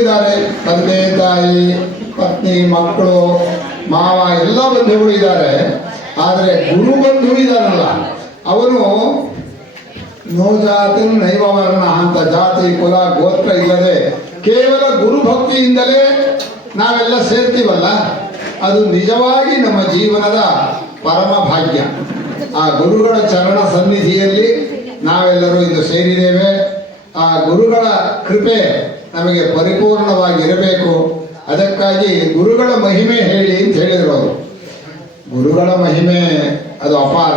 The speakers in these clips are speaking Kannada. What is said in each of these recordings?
ಇದ್ದಾರೆ, ತಂದೆ ತಾಯಿ ಪತ್ನಿ ಮಕ್ಕಳು ಮಾವ ಎಲ್ಲ ಬಂಧುಗಳು ಇದ್ದಾರೆ. ಆದರೆ ಗುರು ಬಂಧು ಇದಾರಲ್ಲ ಅವನು ನೋಜಾತಿ ನೈವವರ್ಣ ಅಂತ ಜಾತಿ ಕುಲ ಗೋತ್ರ ಇಲ್ಲದೆ ಕೇವಲ ಗುರು ಭಕ್ತಿಯಿಂದಲೇ ನಾವೆಲ್ಲ ಸೇರ್ತೀವಲ್ಲ, ಅದು ನಿಜವಾಗಿ ನಮ್ಮ ಜೀವನದ ಪರಮ ಭಾಗ್ಯ. ಆ ಗುರುಗಳ ಚರಣ ಸನ್ನಿಧಿಯಲ್ಲಿ ನಾವೆಲ್ಲರೂ ಇಂದು ಸೇರಿದ್ದೇವೆ. ಆ ಗುರುಗಳ ಕೃಪೆ ನಮಗೆ ಪರಿಪೂರ್ಣವಾಗಿರಬೇಕು. ಅದಕ್ಕಾಗಿ ಗುರುಗಳ ಮಹಿಮೆ ಹೇಳಿ ಅಂತ ಹೇಳಿರೋದು. ಗುರುಗಳ ಮಹಿಮೆ ಅದು ಅಪಾರ,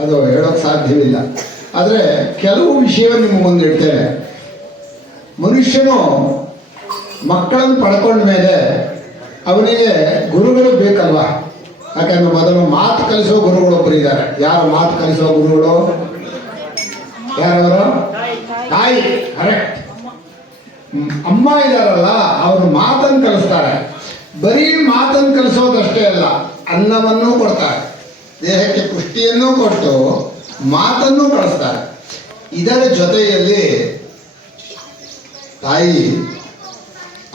ಅದು ಹೇಳೋಕ್ಕೆ ಸಾಧ್ಯವಿಲ್ಲ. ಆದರೆ ಕೆಲವು ವಿಷಯವನ್ನು ನಿಮ್ಮ ಮುಂದೆ ಇಡ್ತೇನೆ. ಮನುಷ್ಯನು ಮಕ್ಕಳನ್ನು ಪಡ್ಕೊಂಡ ಮೇಲೆ ಅವನಿಗೆ ಗುರುಗಳು ಬೇಕಲ್ವಾ? ಯಾಕಂದ್ರೆ ಮೊದಲು ಮಾತು ಕಲಿಸೋ ಗುರುಗಳೊಬ್ಬರು ಇದ್ದಾರೆ. ಯಾರು ಮಾತು ಕಲಿಸೋ ಗುರುಗಳು? ಯಾರವರು? ತಾಯಿ. ಕರೆಕ್ಟ್. ಅಮ್ಮ ಇದಾರಲ್ಲ, ಅವರು ಮಾತನ್ನು ಕಲಿಸ್ತಾರೆ. ಬರೀ ಮಾತನ್ನು ಕಲಿಸೋದಷ್ಟೇ ಅಲ್ಲ, ಅನ್ನವನ್ನೂ ಕೊಡ್ತಾರೆ, ದೇಹಕ್ಕೆ ಪುಷ್ಟಿಯನ್ನೂ ಕೊಟ್ಟು ಮಾತನ್ನೂ ಕಳಿಸ್ತಾರೆ. ಇದರ ಜೊತೆಯಲ್ಲಿ ತಾಯಿ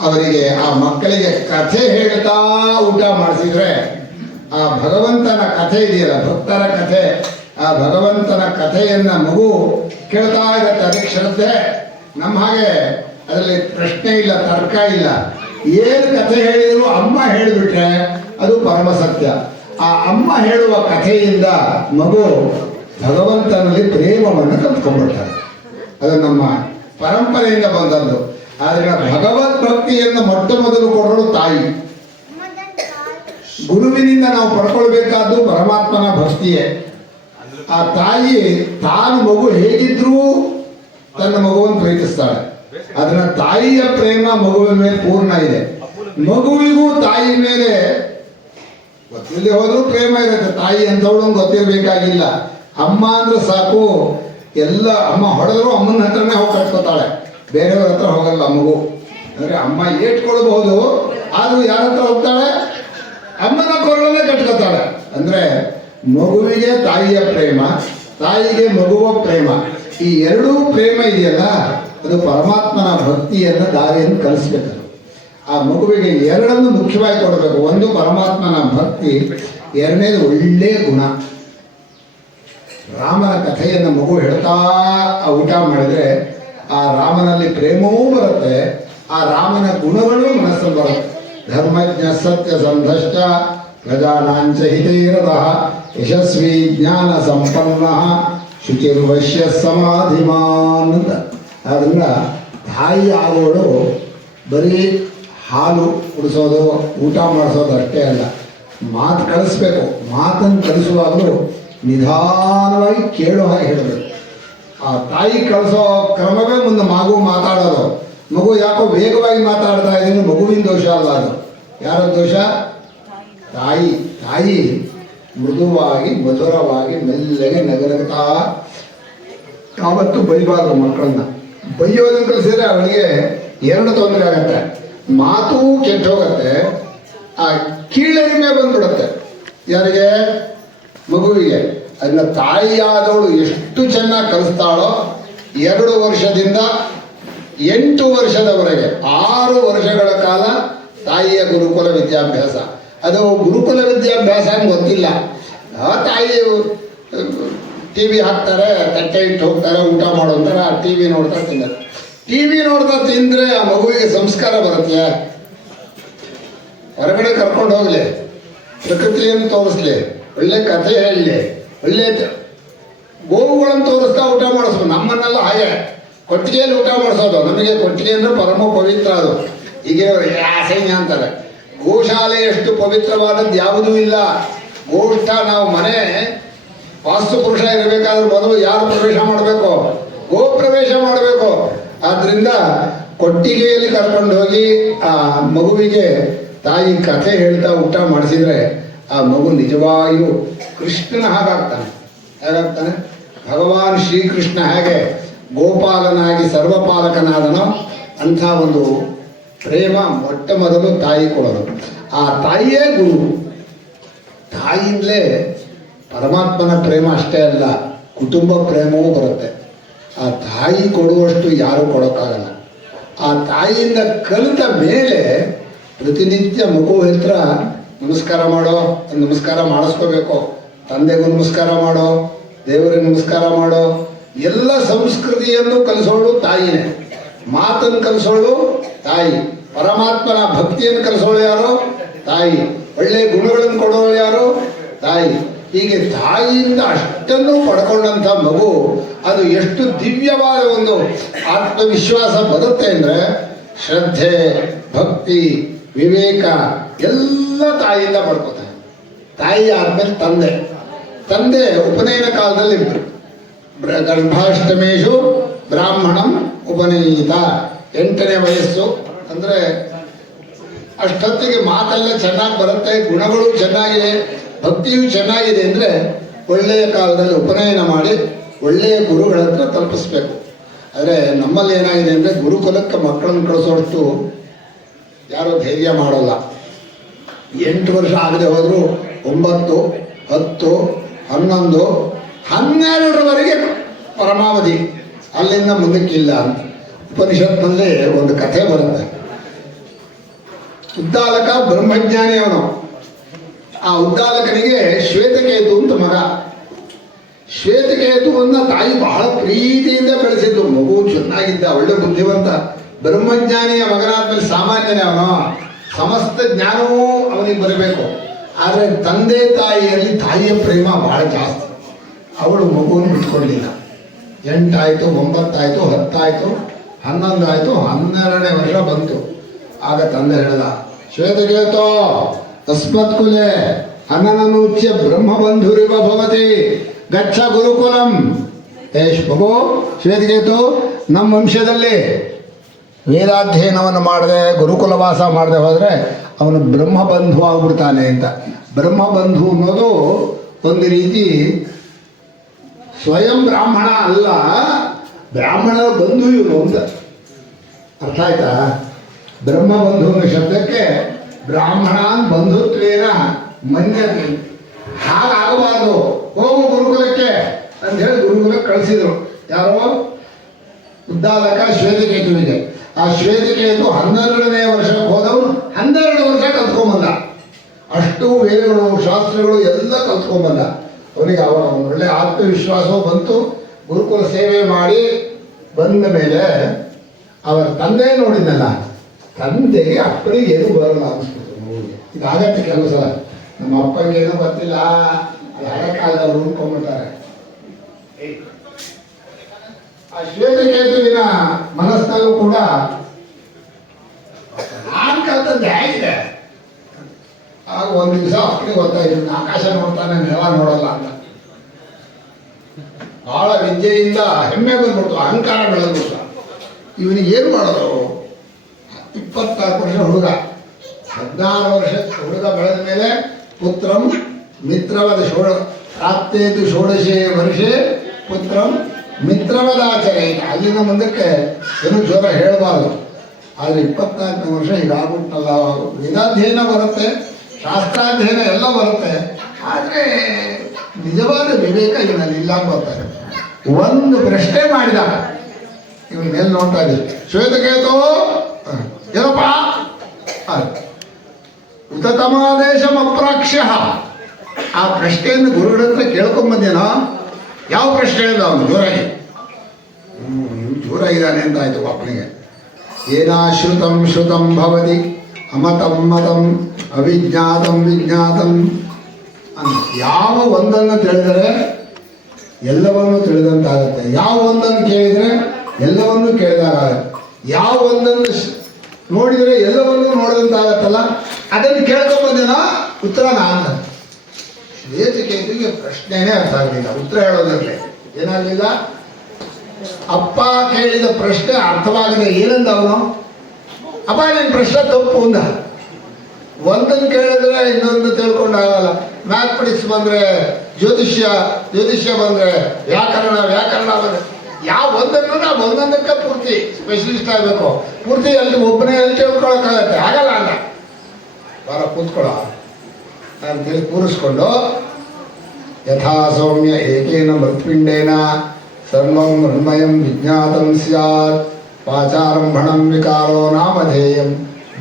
ಅವರಿಗೆ ಆ ಮಕ್ಕಳಿಗೆ ಕಥೆ ಹೇಳ್ತಾ ಊಟ ಮಾಡಿಸಿದ್ರೆ ಆ ಭಗವಂತನ ಕಥೆ ಇದೆಯಲ್ಲ, ಭಕ್ತರ ಕಥೆ, ಆ ಭಗವಂತನ ಕಥೆಯನ್ನ ಮಗು ಕೇಳ್ತಾ ಇರತ್ತೆ. ಅದಕ್ಕೆ ಶ್ರದ್ಧೆ. ನಮ್ಮ ಹಾಗೆ ಅದರಲ್ಲಿ ಪ್ರಶ್ನೆ ಇಲ್ಲ, ತರ್ಕ ಇಲ್ಲ. ಏನು ಕಥೆ ಹೇಳಿದ್ರು ಅಮ್ಮ ಹೇಳಿಬಿಟ್ರೆ ಅದು ಪರಮ ಸತ್ಯ. ಆ ಅಮ್ಮ ಹೇಳುವ ಕಥೆಯಿಂದ ಮಗು ಭಗವಂತನಲ್ಲಿ ಪ್ರೇಮವನ್ನು ಕಲ್ತ್ಕೊಂಡ್ಬಿಡ್ತಾರೆ. ಅದು ನಮ್ಮ ಪರಂಪರೆಯಿಂದ ಬಂದದ್ದು. ಆದರೆ ಭಗವದ್ ಭಕ್ತಿಯನ್ನು ಮೊಟ್ಟ ಮೊದಲು ಕೊಡೋದು ತಾಯಿ. ಗುರುವಿನಿಂದ ನಾವು ಪಡ್ಕೊಳ್ಬೇಕಾದ್ದು ಪರಮಾತ್ಮನ ಭಕ್ತಿಯೇ. ಆ ತಾಯಿ ತಾನು ಮಗು ಹೇಗಿದ್ರೂ ತನ್ನ ಮಗುವನ್ನು ಪ್ರೀತಿಸ್ತಾಳೆ. ಅದನ್ನ ತಾಯಿಯ ಪ್ರೇಮ ಮಗುವಿನ ಮೇಲೆ ಪೂರ್ಣ ಇದೆ. ಮಗುವಿಗೂ ತಾಯಿ ಮೇಲೆ ಗೊತ್ತಿಲ್ಲದೆ ಹೋದ್ರೂ ಪ್ರೇಮ ಇರುತ್ತೆ. ತಾಯಿ ಅಂತವಳು ಗೊತ್ತಿರಬೇಕಾಗಿಲ್ಲ. ಅಮ್ಮ ಅಂದ್ರೆ ಸಾಕು, ಎಲ್ಲ ಅಮ್ಮ ಹೊಡೆದ್ರು ಅಮ್ಮನ ಹತ್ರನೇ ಹೋಗಿ ಕಟ್ಕೋತಾಳೆ, ಬೇರೆಯವ್ರ ಹತ್ರ ಹೋಗಲ್ಲ ಮಗು. ಅಂದ್ರೆ ಅಮ್ಮ ಏಟ್ಕೊಳ್ಬಹುದು, ಆದ್ರೂ ಯಾರ ಹತ್ರ ಹೋಗ್ತಾಳೆ? ಅಮ್ಮನ ಕೊರಳನ್ನೇ ಕಟ್ಕೋತಾಳೆ. ಅಂದ್ರೆ ಮಗುವಿಗೆ ತಾಯಿಯ ಪ್ರೇಮ, ತಾಯಿಗೆ ಮಗುವ ಪ್ರೇಮ, ಈ ಎರಡೂ ಪ್ರೇಮ ಇದೆಯಲ್ಲ, ಅದು ಪರಮಾತ್ಮನ ಭಕ್ತಿಯನ್ನು ದಾರಿಯನ್ನು ಕಲಿಸ್ಬೇಕು. ಆ ಮಗುವಿಗೆ ಎರಡನ್ನು ಮುಖ್ಯವಾಗಿ ಕೊಡಬೇಕು. ಒಂದು ಪರಮಾತ್ಮನ ಭಕ್ತಿ, ಎರಡನೇದು ಒಳ್ಳೆಯ ಗುಣ. ರಾಮನ ಕಥೆಯನ್ನು ಮಗು ಹೇಳ್ತಾ ಊಟ ಮಾಡಿದ್ರೆ ಆ ರಾಮನಲ್ಲಿ ಪ್ರೇಮವೂ ಬರುತ್ತೆ, ಆ ರಾಮನ ಗುಣಗಳೂ ಮನಸ್ಸಲ್ಲಿ ಬರುತ್ತೆ. ಧರ್ಮಜ್ಞ ಸತ್ಯ ಸಂಧಶ್ಚ ಪ್ರಜಾನಾಂಚ ಹಿತೈರದ ಯಶಸ್ವಿ ಜ್ಞಾನ ಸಂಪನ್ನ ಶುಚಿರ್ವಶ್ಯ ಸಮಾಧಿಮಾನ್ ಅಂತ. ಆದ್ದರಿಂದ ತಾಯಿ ಆಗೋಳು ಬರೀ ಹಾಲು ಕುಡಿಸೋದು ಊಟ ಮಾಡಿಸೋದು ಅಷ್ಟೇ ಅಲ್ಲ, ಮಾತು ಕಲಿಸ್ಬೇಕು. ಮಾತನ್ನು ಕಲಿಸುವಾಗಲೂ ನಿಧಾನವಾಗಿ ಕೇಳೋ ಹಾಗೆ ಹೇಳಬೇಕು. ಆ ತಾಯಿ ಕಳಿಸೋ ಕ್ರಮವೇ ಮುಂದೆ ಮಗು ಮಾತಾಡೋದು. ಮಗು ಯಾಕೋ ವೇಗವಾಗಿ ಮಾತಾಡ್ತಾ ಇದ್ದೀನಿ, ಮಗುವಿನ ದೋಷ ಅಲ್ಲ, ಅದು ಯಾರ ದೋಷ? ತಾಯಿ ಮೃದುವಾಗಿ ಮಧುರವಾಗಿ ಮೆಲ್ಲಗೆ ನಗನಗ್ತಾ. ಯಾವತ್ತೂ ಬೈಬಾರ್ದು ಮಕ್ಕಳನ್ನ. ಬೈಯೋದನ್ನು ಕಲಿಸಿದ್ರೆ ಅವಳಿಗೆ ಎರಡು ತೊಂದರೆ ಆಗತ್ತೆ. ಮಾತು ಕೆಟ್ಟು ಹೋಗುತ್ತೆ, ಆ ಕೀಳರಿಮೆ ಬಂದ್ಬಿಡುತ್ತೆ. ಯಾರಿಗೆ? ಮಗುವಿಗೆ. ಅದನ್ನ ತಾಯಿಯಾದವಳು ಎಷ್ಟು ಚೆನ್ನಾಗಿ ಕಲಿಸ್ತಾಳೋ, 2 ವರ್ಷದಿಂದ 8 ವರ್ಷದವರೆಗೆ 6 ವರ್ಷಗಳ ಕಾಲ ತಾಯಿಯ ಗುರುಕುಲ ವಿದ್ಯಾಭ್ಯಾಸ. ಅದು ಗುರುಕುಲ ವಿದ್ಯಾಭ್ಯಾಸ ಅಂತ ಗೊತ್ತಿಲ್ಲ. ತಾಯಿ TV ಹಾಕ್ತಾರೆ, ತಟ್ಟೆ ಇಟ್ಟು ಹೋಗ್ತಾರೆ, ಊಟ ಮಾಡೋಂತಾರೆ, TV ನೋಡ್ತಾ ತಿಂತಾರೆ. TV ನೋಡ್ತಾ ತಿಂದರೆ ಆ ಮಗುವಿಗೆ ಸಂಸ್ಕಾರ ಬರುತ್ತೆ. ಹೊರಗಡೆ ಕರ್ಕೊಂಡು ಹೋಗ್ಲಿ, ಪ್ರಕೃತಿಯನ್ನು ತೋರಿಸ್ಲಿ, ಒಳ್ಳೆ ಕಥೆ ಹೇಳಲಿ, ಒಳ್ಳೆ ಗೋವುಗಳನ್ನು ತೋರಿಸ್ತಾ ಊಟ ಮಾಡಿಸ್ಬೋದು. ನಮ್ಮನ್ನೆಲ್ಲ ಹಾಗೆ ಕೊಟ್ಟಿಗೆಯಲ್ಲಿ ಊಟ ಮಾಡಿಸೋದು. ನಮಗೆ ಕೊಟ್ಟಿಗೆ ಅಂದರೆ ಪರಮ ಪವಿತ್ರ. ಅದು ಈಗ ಅಸಹ್ಯ ಅಂತಾರೆ. ಗೋಶಾಲೆ ಎಷ್ಟು ಪವಿತ್ರವಾದದ್ದು ಯಾವುದೂ ಇಲ್ಲ. ಗೋಷ್ಠ, ನಾವು ಮನೆ ವಾಸ್ತು ಪುರುಷ ಇರಬೇಕಾದ್ರೆ ಮೊದಲು ಯಾರು ಪ್ರವೇಶ ಮಾಡಬೇಕು? ಗೋ ಪ್ರವೇಶ ಮಾಡಬೇಕು. ಆದ್ದರಿಂದ ಕೊಟ್ಟಿಗೆಯಲ್ಲಿ ಕರ್ಕೊಂಡು ಹೋಗಿ ಆ ಮಗುವಿಗೆ ತಾಯಿ ಕಥೆ ಹೇಳ್ತಾ ಊಟ ಮಾಡಿಸಿದ್ರೆ ಆ ಮಗು ನಿಜವಾಗಿಯೂ ಕೃಷ್ಣನ ಹಾಗಾಗ್ತಾನೆ. ಹೇಗಾಗ್ತಾನೆ? ಭಗವಾನ್ ಶ್ರೀಕೃಷ್ಣ ಹೇಗೆ ಗೋಪಾಲನಾಗಿ ಸರ್ವಪಾಲಕನಾದನೋ ಅಂಥ ಒಂದು ಪ್ರೇಮ ಮೊಟ್ಟ ಮೊದಲು ತಾಯಿ ಕೊಡೋದು. ಆ ತಾಯಿಯೇ ಗುರು. ತಾಯಿಯಿಂದಲೇ ಪರಮಾತ್ಮನ ಪ್ರೇಮ ಅಷ್ಟೇ ಅಲ್ಲ, ಕುಟುಂಬ ಪ್ರೇಮವೂ ಬರುತ್ತೆ. ಆ ತಾಯಿ ಕೊಡುವಷ್ಟು ಯಾರೂ ಕೊಡೋಕ್ಕಾಗಲ್ಲ. ಆ ತಾಯಿಯಿಂದ ಕಲಿತ ಮೇಲೆ ಪ್ರತಿನಿತ್ಯ ಮಗು ಹತ್ರ ನಮಸ್ಕಾರ ಮಾಡೋ, ನಮಸ್ಕಾರ ಮಾಡಿಸ್ಕೋಬೇಕು. ತಂದೆಗೂ ನಮಸ್ಕಾರ ಮಾಡೋ, ದೇವರಿಗೆ ನಮಸ್ಕಾರ ಮಾಡೋ, ಎಲ್ಲ ಸಂಸ್ಕೃತಿಯನ್ನು ಕಲಿಸೋಳು ತಾಯಿನೇ. ಮಾತನ್ನು ಕಲಿಸೋಳು ತಾಯಿ, ಪರಮಾತ್ಮನ ಭಕ್ತಿಯನ್ನು ಕಲಿಸೋಳು ಯಾರು? ತಾಯಿ. ಒಳ್ಳೆಯ ಗುಣಗಳನ್ನು ಕೊಡೋಳು ಯಾರು? ತಾಯಿ. ಹೀಗೆ ತಾಯಿಯಿಂದ ಅಷ್ಟನ್ನು ಪಡ್ಕೊಂಡಂಥ ಮಗು ಅದು ಎಷ್ಟು ದಿವ್ಯವಾದ ಒಂದು ಆತ್ಮವಿಶ್ವಾಸ ಬರುತ್ತೆ ಅಂದರೆ, ಶ್ರದ್ಧೆ, ಭಕ್ತಿ, ವಿವೇಕ ಎಲ್ಲ ತಾಯಿಯಿಂದ ಪಡ್ಕೋತಾರೆ. ತಾಯಿ ಆದಮೇಲೆ ತಂದೆ ಉಪನಯನ ಕಾಲದಲ್ಲಿ ಗರ್ಭಾಷ್ಟಮೇಶು ಬ್ರಾಹ್ಮಣಂ ಉಪನಯಿತ. 8ನೇ ವಯಸ್ಸು ಅಂದರೆ ಅಷ್ಟೊತ್ತಿಗೆ ಮಾತೆಲ್ಲ ಚೆನ್ನಾಗಿ ಬರುತ್ತೆ, ಗುಣಗಳು ಚೆನ್ನಾಗಿದೆ, ಭಕ್ತಿಯೂ ಚೆನ್ನಾಗಿದೆ ಅಂದರೆ ಒಳ್ಳೆಯ ಕಾಲದಲ್ಲಿ ಉಪನಯನ ಮಾಡಿ ಒಳ್ಳೆಯ ಗುರುಗಳ ಹತ್ರ ತಲುಪಿಸ್ಬೇಕು. ಆದರೆ ನಮ್ಮಲ್ಲಿ ಏನಾಗಿದೆ ಅಂದರೆ ಗುರುಕುಲಕ್ಕೆ ಮಕ್ಕಳನ್ನು ಕಳಿಸೋಷ್ಟು ಯಾರೂ ಧೈರ್ಯ ಮಾಡೋಲ್ಲ. 8 ವರ್ಷ ಆಗದೆ ಹೋದರೂ 9, 10, 11, 12ರವರೆಗೆ ಪರಮಾವಧಿ, ಅಲ್ಲಿಂದ ಮುಂದಕ್ಕಿಲ್ಲ ಅಂತ. ಉಪನಿಷತ್ನಲ್ಲಿ ಒಂದು ಕಥೆ ಬರುತ್ತೆ. ಉದ್ದಾಲಕ ಬ್ರಹ್ಮಜ್ಞಾನಿ ಅವನು. ಆ ಉದ್ದಾಲಕನಿಗೆ ಶ್ವೇತಕೇತು ಅಂತ ಮಗ. ಶ್ವೇತಕೇತುವನ್ನು ತಾಯಿ ಬಹಳ ಪ್ರೀತಿಯಿಂದ ಬೆಳೆಸಿದ್ದು. ಮಗು ಚೆನ್ನಾಗಿದ್ದ, ಒಳ್ಳೆ ಬುದ್ಧಿವಂತ, ಬ್ರಹ್ಮಜ್ಞಾನಿಯ ಮಗನಾದ್ಮೇಲೆ ಸಾಮಾನ್ಯನೇ ಅವನು. ಸಮಸ್ತ ಜ್ಞಾನವೂ ಅವನಿಗೆ ಬರಬೇಕು. ಆದರೆ ತಂದೆ ತಾಯಿಯಲ್ಲಿ ತಾಯಿಯ ಪ್ರೇಮ ಬಹಳ ಜಾಸ್ತಿ. ಅವಳು ಮಗುವನ್ನು ಬಿಟ್ಕೊಡ್ಲಿಲ್ಲ. 8 ಆಯಿತು, 9 ಆಯಿತು, 10 ಆಯಿತು, 11 ಆಯಿತು, 12ನೇ ವರ್ಷ ಬಂತು. ಆಗ ತಂದೆ ಹೇಳ್ದ, ಶ್ವೇತಕೇತೋ ತಸ್ಮತ್ ಕುಲೆ ಅನನನುಚ್ಯ ಬ್ರಹ್ಮಬಂಧುರಿವ ಭವತಿ ಗಚ್ಚ ಗುರುಕುಲಂ. ಮಗು ಶ್ವೇತಕೇತು, ನಮ್ಮ ವಂಶದಲ್ಲಿ ವೇದಾಧ್ಯಯನವನ್ನು ಮಾಡದೆ ಗುರುಕುಲವಾಸ ಮಾಡದೆ ಹೋದರೆ ಅವನು ಬ್ರಹ್ಮಬಂಧು ಆಗ್ಬಿಡ್ತಾನೆ ಅಂತ. ಬ್ರಹ್ಮಬಂಧು ಅನ್ನೋದು ಒಂದು ರೀತಿ ಸ್ವಯಂ ಬ್ರಾಹ್ಮಣ ಅಲ್ಲ, ಬ್ರಾಹ್ಮಣರ ಬಂಧು ಇವನು ಅಂತ ಅರ್ಥ ಆಯ್ತಾ? ಬ್ರಹ್ಮಬಂಧು ಅನ್ನೋ ಶಬ್ದಕ್ಕೆ ಬ್ರಾಹ್ಮಣಾನ್ ಬಂಧುತ್ವೇನ ಮನ್ಯತೆ. ಹಾಗಾಗಬಾರ್ದು, ಹೋಗು ಗುರುಕುಲಕ್ಕೆ ಅಂತ ಹೇಳಿ ಗುರುಕುಲಕ್ಕೆ ಕಳಿಸಿದ್ರು. ಯಾರೋ ಉದ್ದಾಲಕ ಶ್ವೇತಕೇತುವಿಗೆ. ಆ ಶ್ವೇತಕೇತು 12ನೇ ವರ್ಷಕ್ಕೆ ಹೋದವನು 12 ವರ್ಷ ಕಲ್ತ್ಕೊಂಬಂದ. ಅಷ್ಟು ವೇದಗಳು, ಶಾಸ್ತ್ರಗಳು ಎಲ್ಲ ಕಲ್ತ್ಕೊಂಬಂದ. ಅವನಿಗೆ ಅವಾಗ ಒಳ್ಳೆ ಆತ್ಮವಿಶ್ವಾಸವೂ ಬಂತು. ಗುರುಕುಲ ಸೇವೆ ಮಾಡಿ ಬಂದ ಮೇಲೆ ಅವರ ತಂದೆ ನೋಡಿದ್ನಲ್ಲ, ತಂದೆಗೆ ಅಪ್ಪನಿಗೆ ಏನು ಬರಲ್ಲ ಅನಿಸ್ಬಿಟ್ಟು. ಇದಾಗತ್ತೆ ಕೆಲವು ಸಲ. ನಮ್ಮ ಅಪ್ಪನಿಗೆ ಏನೂ ಬರ್ತಿಲ್ಲ, ಅದು ಹಳೆ ಕಾಲದವ್ರು ಉಳ್ಕೊಂಡ್ಬಿಟ್ಟಾರೆ. ಆ ಶ್ವೇತಕೇತುವಿನ ಮನಸ್ಸಲ್ಲೂ ಕೂಡ ನಾನು ಕಲ್ತಂತೆ ಹೇಗಿದೆ. ಆಗ ಒಂದು ದಿವಸ ಅಪ್ಪನಿಗೆ ಗೊತ್ತಾಯ್ತು, ಆಕಾಶ ನೋಡ್ತಾನೆ, ನೆಲ ನೋಡಲ್ಲ ಅಂತ. ಬಹಳ ವಿದ್ಯೆಯಿಂದ ಹೆಮ್ಮೆ ಬಂದ್ಬಿಡ್ತು, ಅಹಂಕಾರ ಬೆಳೆದ್ಬಿಡ್ತು. ಇವನಿಗೆ ಏನು ಮಾಡೋದು? 24 ವರ್ಷ ಹುಡುಗ, 16 ವರ್ಷ ಹುಡುಗ ಬೆಳೆದ ಮೇಲೆ ಪುತ್ರಂ ಮಿತ್ರವದ ಪ್ರಾಪ್ತೇತು ಷೋಡಶೇ ವರ್ಷೆ ಪುತ್ರಂ ಮಿತ್ರವದಾಚರಣೆ. ಅಲ್ಲಿನ ಮುಂದಕ್ಕೆ ಏನು ಜ್ವರ ಹೇಳಬಾರ್ದು. ಆದರೆ 24ನೇ ವರ್ಷ ಹೀಗಾಗ್ಬಿಟ್ಟಲ್ಲ. ವೇದಾಧ್ಯಯನ ಬರುತ್ತೆ, ಶಾಸ್ತ್ರಾಧ್ಯಯನ ಎಲ್ಲ ಬರುತ್ತೆ, ಆದರೆ ನಿಜವಾದ ವಿವೇಕ ಇವನಲ್ಲಿ ಇಲ್ಲ ಅಂತ ಬರ್ತಾರೆ. ಒಂದು ಪ್ರಶ್ನೆ ಮಾಡಿದ, ಇವನ ಮೇಲೆ ನೋಡ್ತಾ ಇದ್ದೀವಿ. ಶ್ವೇತಕೇತು ಏನಪ್ಪ? ಉತತಮಾದೇಶಂ ಅಪ್ರಾಕ್ಷ್ಯ. ಆ ಪ್ರಶ್ನೆಯನ್ನು ಗುರುಗಳ ಹತ್ರ ಕೇಳ್ಕೊಂಬಂದೇನೋ. ಯಾವ ಪ್ರಶ್ನೆ ಇಲ್ಲ ಅವನು ಜೋರಾಗಿ. ಜೋರಾಗಿದ್ದಾನೆ ಅಂತ ಆಯ್ತು ಅಪ್ಪನಿಗೆ. ಏನಾಶ್ರುತಂ ಶ್ರುತಂ ಭವತಿ ಅಮತಂ ಮತಂ ಅವಿಜ್ಞಾತಂ ವಿಜ್ಞಾತಂ. ಯಾವ ಒಂದನ್ನು ತಿಳಿದರೆ ಎಲ್ಲವನ್ನೂ ತಿಳಿದಂತಾಗುತ್ತೆ. ಯಾವ ಒಂದನ್ನು ಕೇಳಿದರೆ ಎಲ್ಲವನ್ನೂ ಕೇಳಿದಾಗುತ್ತೆ. ಯಾವ ಒಂದನ್ನು ನೋಡಿದರೆ ಎಲ್ಲವನ್ನೂ ನೋಡಿದಂತಾಗತ್ತಲ್ಲ, ಅದನ್ನು ಕೇಳ್ಕೊಂಬಂದೇನೋ ಉತ್ತರನ ಅಂತ. ಶ್ವೇತಕೇತುವಿಗೆ ಪ್ರಶ್ನೆನೇ ಅರ್ಥ ಆಗಲಿಲ್ಲ, ಉತ್ತರ ಹೇಳೋದ್ರಲ್ಲಿ ಏನಾಗಲಿಲ್ಲ. ಅಪ್ಪ ಕೇಳಿದ ಪ್ರಶ್ನೆ ಅರ್ಥವಾಗದೆ ಏನಂದ ಅವನು? ಅಪ್ಪ ನಿನ್ನ ಪ್ರಶ್ನೆ ತಪ್ಪು ಅಂದ. ಒಂದನ್ನು ಕೇಳಿದ್ರೆ ಇನ್ನೊಂದು ತಿಳ್ಕೊಂಡಾಗಲ್ಲ. ಮ್ಯಾಥಮೆಟಿಕ್ಸ್ ಬಂದರೆ ಜ್ಯೋತಿಷ್ಯ ಬಂದರೆ ವ್ಯಾಕರಣ ಬಂದರೆ ಯಾವ ಒಂದನ್ನು ನಾವು ಒಂದೊಂದಕ್ಕೆ ಪೂರ್ತಿ ಸ್ಪೆಷಲಿಸ್ಟ್ ಆಗಬೇಕು. ಪೂರ್ತಿ ಅಲ್ಲಿ ಒಬ್ಬನೇ ಎಲ್ಲಿ ತಿಳ್ಕೊಳಕ್ಕಾಗತ್ತೆ? ಆಗಲ್ಲ ಅಲ್ಲ. ಬರ ಕೂತ್ಕೊಳ್ಳೋ ಅಂತೇಳಿ ಕೂರಿಸ್ಕೊಂಡು, ಯಥಾ ಸೌಮ್ಯ ಏಕೇನ ಮೃತ್ಪಿಂಡೇನ ಸರ್ವಂ ಮೃಣ್ಮಯಂ ವಿಜ್ಞಾತಂ ಸ್ಯಾತ್ ವಾಚಾರಂಭಣಂ ವಿಕಾರೋ ನಾಮಧೇಯಂ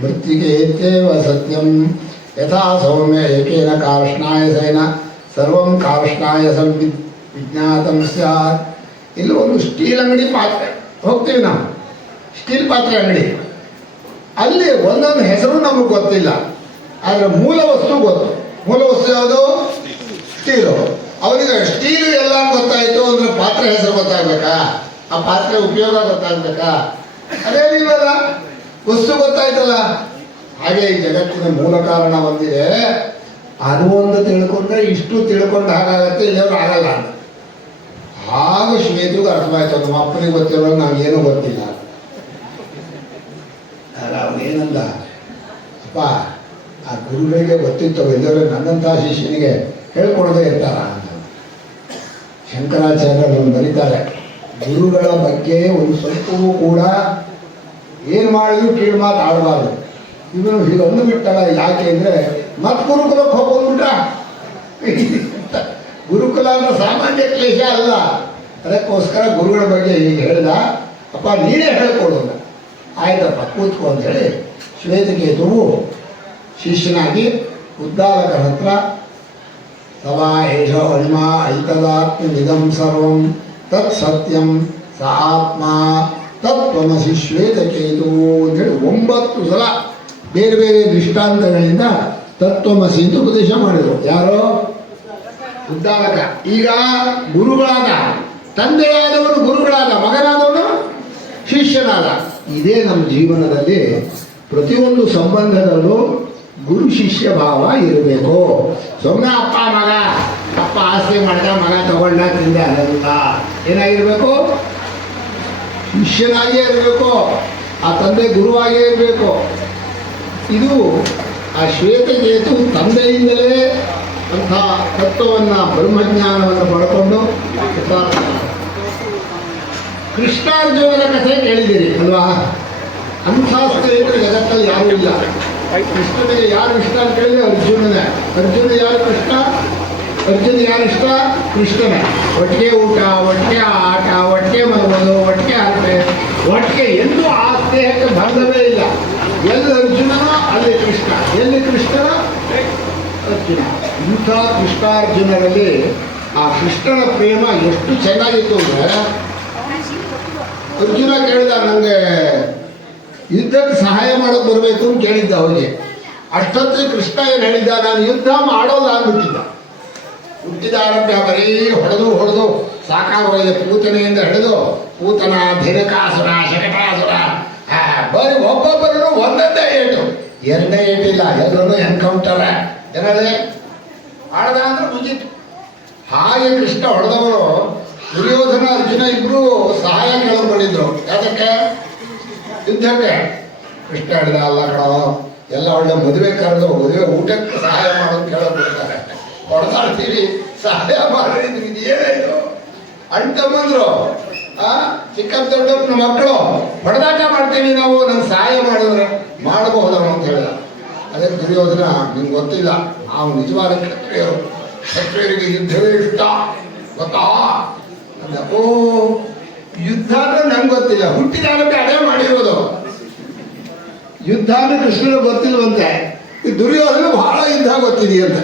ಮೃತ್ತಿಕೇತ್ಯೇವ ಸತ್ಯಂ ಯಥಾ ಸೌಮ್ಯ ಏಕೇನ ಕಾರ್ಷ್ಣಾಯ ಸೇನ ಸರ್ವಂ ಕಾರ್ಷ್ಣಾಯ ವಿಜ್ಞಾತಂ ಸ್ಯಾತ್. ಇಲ್ಲಿ ಒಂದು ಸ್ಟೀಲ್ ಅಂಗಡಿ ಪಾತ್ರೆ ಹೋಗ್ತೀವಿ ನಾವು, ಸ್ಟೀಲ್ ಪಾತ್ರೆ ಅಂಗಡಿ, ಅಲ್ಲಿ ಒಂದೊಂದು ಹೆಸರು ನಮಗೆ ಗೊತ್ತಿಲ್ಲ, ಆದರೆ ಮೂಲ ವಸ್ತು ಗೊತ್ತು. ಮೂಲ ವಸ್ತು ಯಾವುದು? ಸ್ಟೀಲು. ಅವನಿಗೆ ಸ್ಟೀಲು ಎಲ್ಲ ಗೊತ್ತಾಯಿತು ಅಂದರೆ ಪಾತ್ರೆ ಹೆಸರು ಗೊತ್ತಾಗಬೇಕಾ? ಆ ಪಾತ್ರೆ ಉಪಯೋಗ ಗೊತ್ತಾಗಬೇಕಾ? ಅದೇ ನೀವಲ್ಲ, ವಸ್ತು ಗೊತ್ತಾಯ್ತಲ್ಲ. ಹಾಗೆ ಈ ಜಗತ್ತಿನ ಮೂಲ ಕಾರಣ ಒಂದಿದೆ, ಅದು ಒಂದು ತಿಳ್ಕೊಂಡ್ರೆ ಇಷ್ಟು ತಿಳ್ಕೊಂಡು ಹಾಗಾಗತ್ತೆ, ಇಲ್ಲವ್ರು ಆಗಲ್ಲ. ಆಗ ಶ್ವೇತಿಗೆ ಅರ್ಥವಾಯ್ತು, ನಮ್ಮ ಅಪ್ಪನಿಗೆ ಗೊತ್ತಿರೋ ನಮಗೇನೂ ಗೊತ್ತಿಲ್ಲ. ಅವನೇನಂದ, ಅಪ್ಪ ಆ ಗುರುಗಳಿಗೆ ಗೊತ್ತಿತ್ತು, ಎಲ್ಲರೂ ನನ್ನಂಥ ಶಿಷ್ಯನಿಗೆ ಹೇಳ್ಕೊಡದೆ ಇರ್ತಾರ ಅಂತ. ಶಂಕರಾಚಾರ್ಯರು ಬರೀತಾರೆ, ಗುರುಗಳ ಬಗ್ಗೆ ಒಂದು ಸ್ವಲ್ಪವೂ ಕೂಡ ಏನು ಮಾಡಿದ್ರು ಕೀಳು ಮಾತು ಆಡಬಾರ್ದು. ಇವನು ಹೀಗೊಂದು ಬಿಟ್ಟಲ್ಲ, ಯಾಕೆ ಅಂದರೆ ಮತ್ತೆ ಗುರುಕುಲಕ್ಕೆ ಹೋಗ್ಬಿಟ್ಟ. ಗುರುಕುಲ ಅಂದ್ರೆ ಸಾಮಾನ್ಯ ಕ್ಲೇಶ ಅಲ್ಲ. ಅದಕ್ಕೋಸ್ಕರ ಗುರುಗಳ ಬಗ್ಗೆ ಹೀಗೆ ಹೇಳ್ದ. ಅಪ್ಪ ನೀನೇ ಹೇಳ್ಕೊಡೋಲ್ಲ. ಆಯ್ತಪ್ಪ ಕೂತ್ಕೊ ಅಂತ ಹೇಳಿ ಶ್ವೇತಕೇತುವು ಶಿಷ್ಯನಾಗಿ ಉದ್ದಾಲಕರ ಹತ್ರ ತವಾ ಏಷ ಅಣಿಮ ಐತದಾತ್ಮನಿದಂ ಸರ್ವಂ ತತ್ ಸತ್ಯಂ ಸ ಆತ್ಮ ತತ್ವಮಸಿ ಶ್ವೇತಕೇತು ಅಂತೇಳಿ 9 ಸಲ ಬೇರೆ ಬೇರೆ ದೃಷ್ಟಾಂತಗಳಿಂದ ತತ್ವಮಸಿ ಅಂತ ಉಪದೇಶ ಮಾಡಿದರು. ಯಾರೋ? ಉದ್ದಾಲಕ. ಈಗ ಗುರುಗಳಾದ, ತಂದೆಯಾದವನು ಗುರುಗಳಾದ, ಮಗನಾದವನು ಶಿಷ್ಯನಾದ. ಇದೇ ನಮ್ಮ ಜೀವನದಲ್ಲಿ ಪ್ರತಿಯೊಂದು ಸಂಬಂಧದಲ್ಲೂ ಗುರು ಶಿಷ್ಯ ಭಾವ ಇರಬೇಕು. ಸುಮ್ಮನೆ ಅಪ್ಪ ಮಗ, ಅಪ್ಪ ಆಸ್ತಿ ಮಾಡ್ದ, ಮಗ ತಗೊಂಡ ತಿಂದ ಅದಲ್ಲ. ಏನಾಗಿರ್ಬೇಕು? ಶಿಷ್ಯನಾಗಿಯೇ ಇರಬೇಕು, ಆ ತಂದೆ ಗುರುವಾಗೇ ಇರಬೇಕು. ಇದು ಆ ಶ್ವೇತಕೇತು ತಂದೆಯಿಂದಲೇ ಅಂಥ ತತ್ವವನ್ನು, ಬ್ರಹ್ಮಜ್ಞಾನವನ್ನು ಪಡ್ಕೊಂಡು ಕೃಷ್ಣಾರ್ಜುನರ ಕಥೆ ಕೇಳಿದ್ದೀರಿ ಅಲ್ವಾ? ಅಂಥ ಸ್ನೇಹಿತರು ಜಗತ್ತಲ್ಲಿ ಯಾರೂ ಇಲ್ಲ. ಕೃಷ್ಣನಿಗೆ ಯಾರು ಇಷ್ಟ ಅಂತ ಕೇಳಿದ್ರೆ ಅರ್ಜುನನೇ. ಅರ್ಜುನ ಯಾರು? ಕೃಷ್ಣ. ಅರ್ಜುನ ಯಾರು ಇಷ್ಟ? ಕೃಷ್ಣನೇ. ಒಟ್ಟಿಗೆ ಊಟ, ಒಟ್ಟಿಗೆ ಆಟ, ಒಟ್ಟಿಗೆ ಮಲಗೋದು, ಒಟ್ಟಿಗೆ ಆಡ್ತೆ, ಒಟ್ಟಿಗೆ ಎಂದೂ ಆ ಸ್ನೇಹಕ್ಕೆ ಬಂಧವೇ ಇಲ್ಲ. ಎಲ್ಲಿ ಅರ್ಜುನನೋ ಅಲ್ಲಿ ಕೃಷ್ಣ, ಎಲ್ಲಿ ಕೃಷ್ಣನೋ ಅರ್ಜುನ. ಇಂಥ ಕೃಷ್ಣಾರ್ಜುನರಲ್ಲಿ ಆ ಕೃಷ್ಣನ ಪ್ರೇಮ ಎಷ್ಟು ಚೆನ್ನಾಗಿತ್ತು ಅಂದರೆ, ಅರ್ಜುನ ಕೇಳಿದ, ನನಗೆ ಯುದ್ಧಕ್ಕೆ ಸಹಾಯ ಮಾಡೋಕೆ ಬರಬೇಕು ಅಂತ ಕೇಳಿದ್ದ ಅವನಿಗೆ. ಅಷ್ಟೊತ್ತಿಗೆ ಕೃಷ್ಣ ಏನು ಹೇಳಿದ್ದ? ನಾನು ಯುದ್ಧ ಮಾಡೋಲ್ಲ ಅಂದ್ಬಿಟ್ಟಿದ್ದ. ಹುಟ್ಟಿದ ಆರಂಭ ಬರೀ ಹೊಡೆದು ಸಾಕಾಗೋಗಿದೆ. ಪೂತನೆಯಿಂದ ಹಿಡಿದು ಪೂತನ, ಧಿರಕಾಸುರ, ಶಕಟಾಸುರ, ಬರೀ ಒಬ್ಬೊಬ್ಬರೂ ಒಂದೊಂದೇ ಏಟು, ಎರಡನೇ ಏಟಿಲ್ಲ, ಎಲ್ಲರೂ ಎನ್ಕೌಂಟರ್ ಏನೇ ಆಡ್ದ ಅಂದ್ರೆ ಮುಗಿತು. ಹಾಗೆ ಕೃಷ್ಣ ಹೊಡೆದವರು ದುರ್ಯೋಧನ, ಅರ್ಜುನ ಇಬ್ಬರು ಸಹಾಯ ಕೇಳ್ಕೊಂಡಿದ್ರು. ಯಾತಕ್ಕೆ? ಯುದ್ಧಕ್ಕೆ. ಕೃಷ್ಣ ಹೇಳಿದ, ಅಲ್ಲ ಕಣೋ, ಎಲ್ಲ ಒಳ್ಳೆ ಮದುವೆ ಕರೆದು ಮದುವೆ ಊಟಕ್ಕೆ ಸಹಾಯ ಮಾಡೋದು ಕೇಳೋದಿರ್ತಾರೆ, ಹೊಡೆದಾಡ್ತೀವಿ, ಸಹಾಯ ಮಾಡಿದ್ವಿ, ಇದು ಏನಾಯ್ತು? ಅಣ್ತಮ್ಮಂದ್ರು, ಚಿಕ್ಕ ದೊಡ್ಡಪ್ಪನ ಮಕ್ಕಳು ಹೊಡೆದಾಟ ಮಾಡ್ತೀವಿ ನಾವು, ನಂಗೆ ಸಹಾಯ ಮಾಡಿದ್ರೆ ಮಾಡಬಹುದವನು ಅಂತ ಹೇಳಿದ. ಅದಕ್ಕೆ ದುರ್ಯೋಧನ, ನಿಮ್ಗೆ ಗೊತ್ತಿಲ್ಲ, ನಾವು ನಿಜವಾದ ಕ್ಷತ್ರಿಯರು, ಕ್ಷತ್ರಿಯರಿಗೆ ಯುದ್ಧವೇ ಇಷ್ಟ ಗೊತ್ತಾ? ಓ, ಯುದ್ಧ ಅಂದ್ರೆ ನಂಗೆ ಗೊತ್ತಿಲ್ಲ, ಹುಟ್ಟಿದಾರಕ್ಕೆ ಅದೇ ಮಾಡಿರೋದು. ಯುದ್ಧ ಅಂದ್ರೆ ಕೃಷ್ಣನಿಗೆ ಗೊತ್ತಿಲ್ವಂತೆ, ಈ ದುರ್ಯೋಧನ ಬಹಳ ಯುದ್ಧ ಗೊತ್ತಿದೆಯಂತೆ.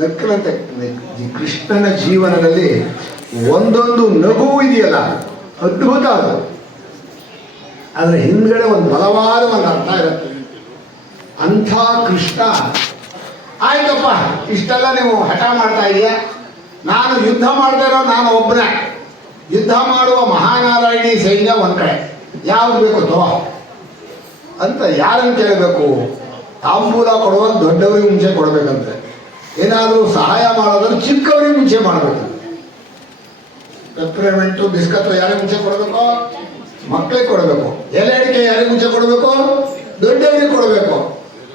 ನಕ್ಕನಂತೆ ಕೃಷ್ಣನ ಜೀವನದಲ್ಲಿ ಒಂದೊಂದು ನಗು ಇದೆಯಲ್ಲ, ಅದ್ಭುತ ಅದು. ಆದರೆ ಹಿಂದ್ಗಡೆ ಒಂದು ಬಲವಾದ ಒಂದು ಅರ್ಥ ಇರುತ್ತೆ. ಅಂಥ ಕೃಷ್ಣ, ಆಯ್ತಪ್ಪ ಇಷ್ಟೆಲ್ಲ ನೀವು ಹಠ ಮಾಡ್ತಾ ಇದೆಯಾ, ನಾನು ಯುದ್ಧ ಮಾಡದೇ ಇರೋ ನಾನು ಒಬ್ಬನೇ, ಯುದ್ಧ ಮಾಡುವ ಮಹಾನಾರಾಯಣಿ ಸೈನ್ಯ ಒಂದು ಕಡೆ, ಯಾವ್ದು ಬೇಕು ತೋ ಅಂತ ಯಾರನ್ನು ಕೇಳಬೇಕು? ತಾಂಬೂಲ ಕೊಡುವಾಗ ದೊಡ್ಡವರಿಗೆ ಮುಂಚೆ ಕೊಡಬೇಕಂತೆ, ಏನಾದರೂ ಸಹಾಯ ಮಾಡೋದ್ರೆ ಚಿಕ್ಕವರಿಗೆ ಮುಂಚೆ ಮಾಡಬೇಕಂತೆ. ಪೆಪ್ರಮೆಂಟು, ಬಿಸ್ಕತ್ತು ಯಾರಿಗೆ ಮುಂಚೆ ಕೊಡಬೇಕು? ಮಕ್ಕಳಿಗೆ ಕೊಡಬೇಕು. ಎಲೆ ಅಡಿಕೆ ಯಾರಿಗೆ ಮುಂಚೆ ಕೊಡಬೇಕು? ದೊಡ್ಡವರಿಗೆ ಕೊಡಬೇಕು.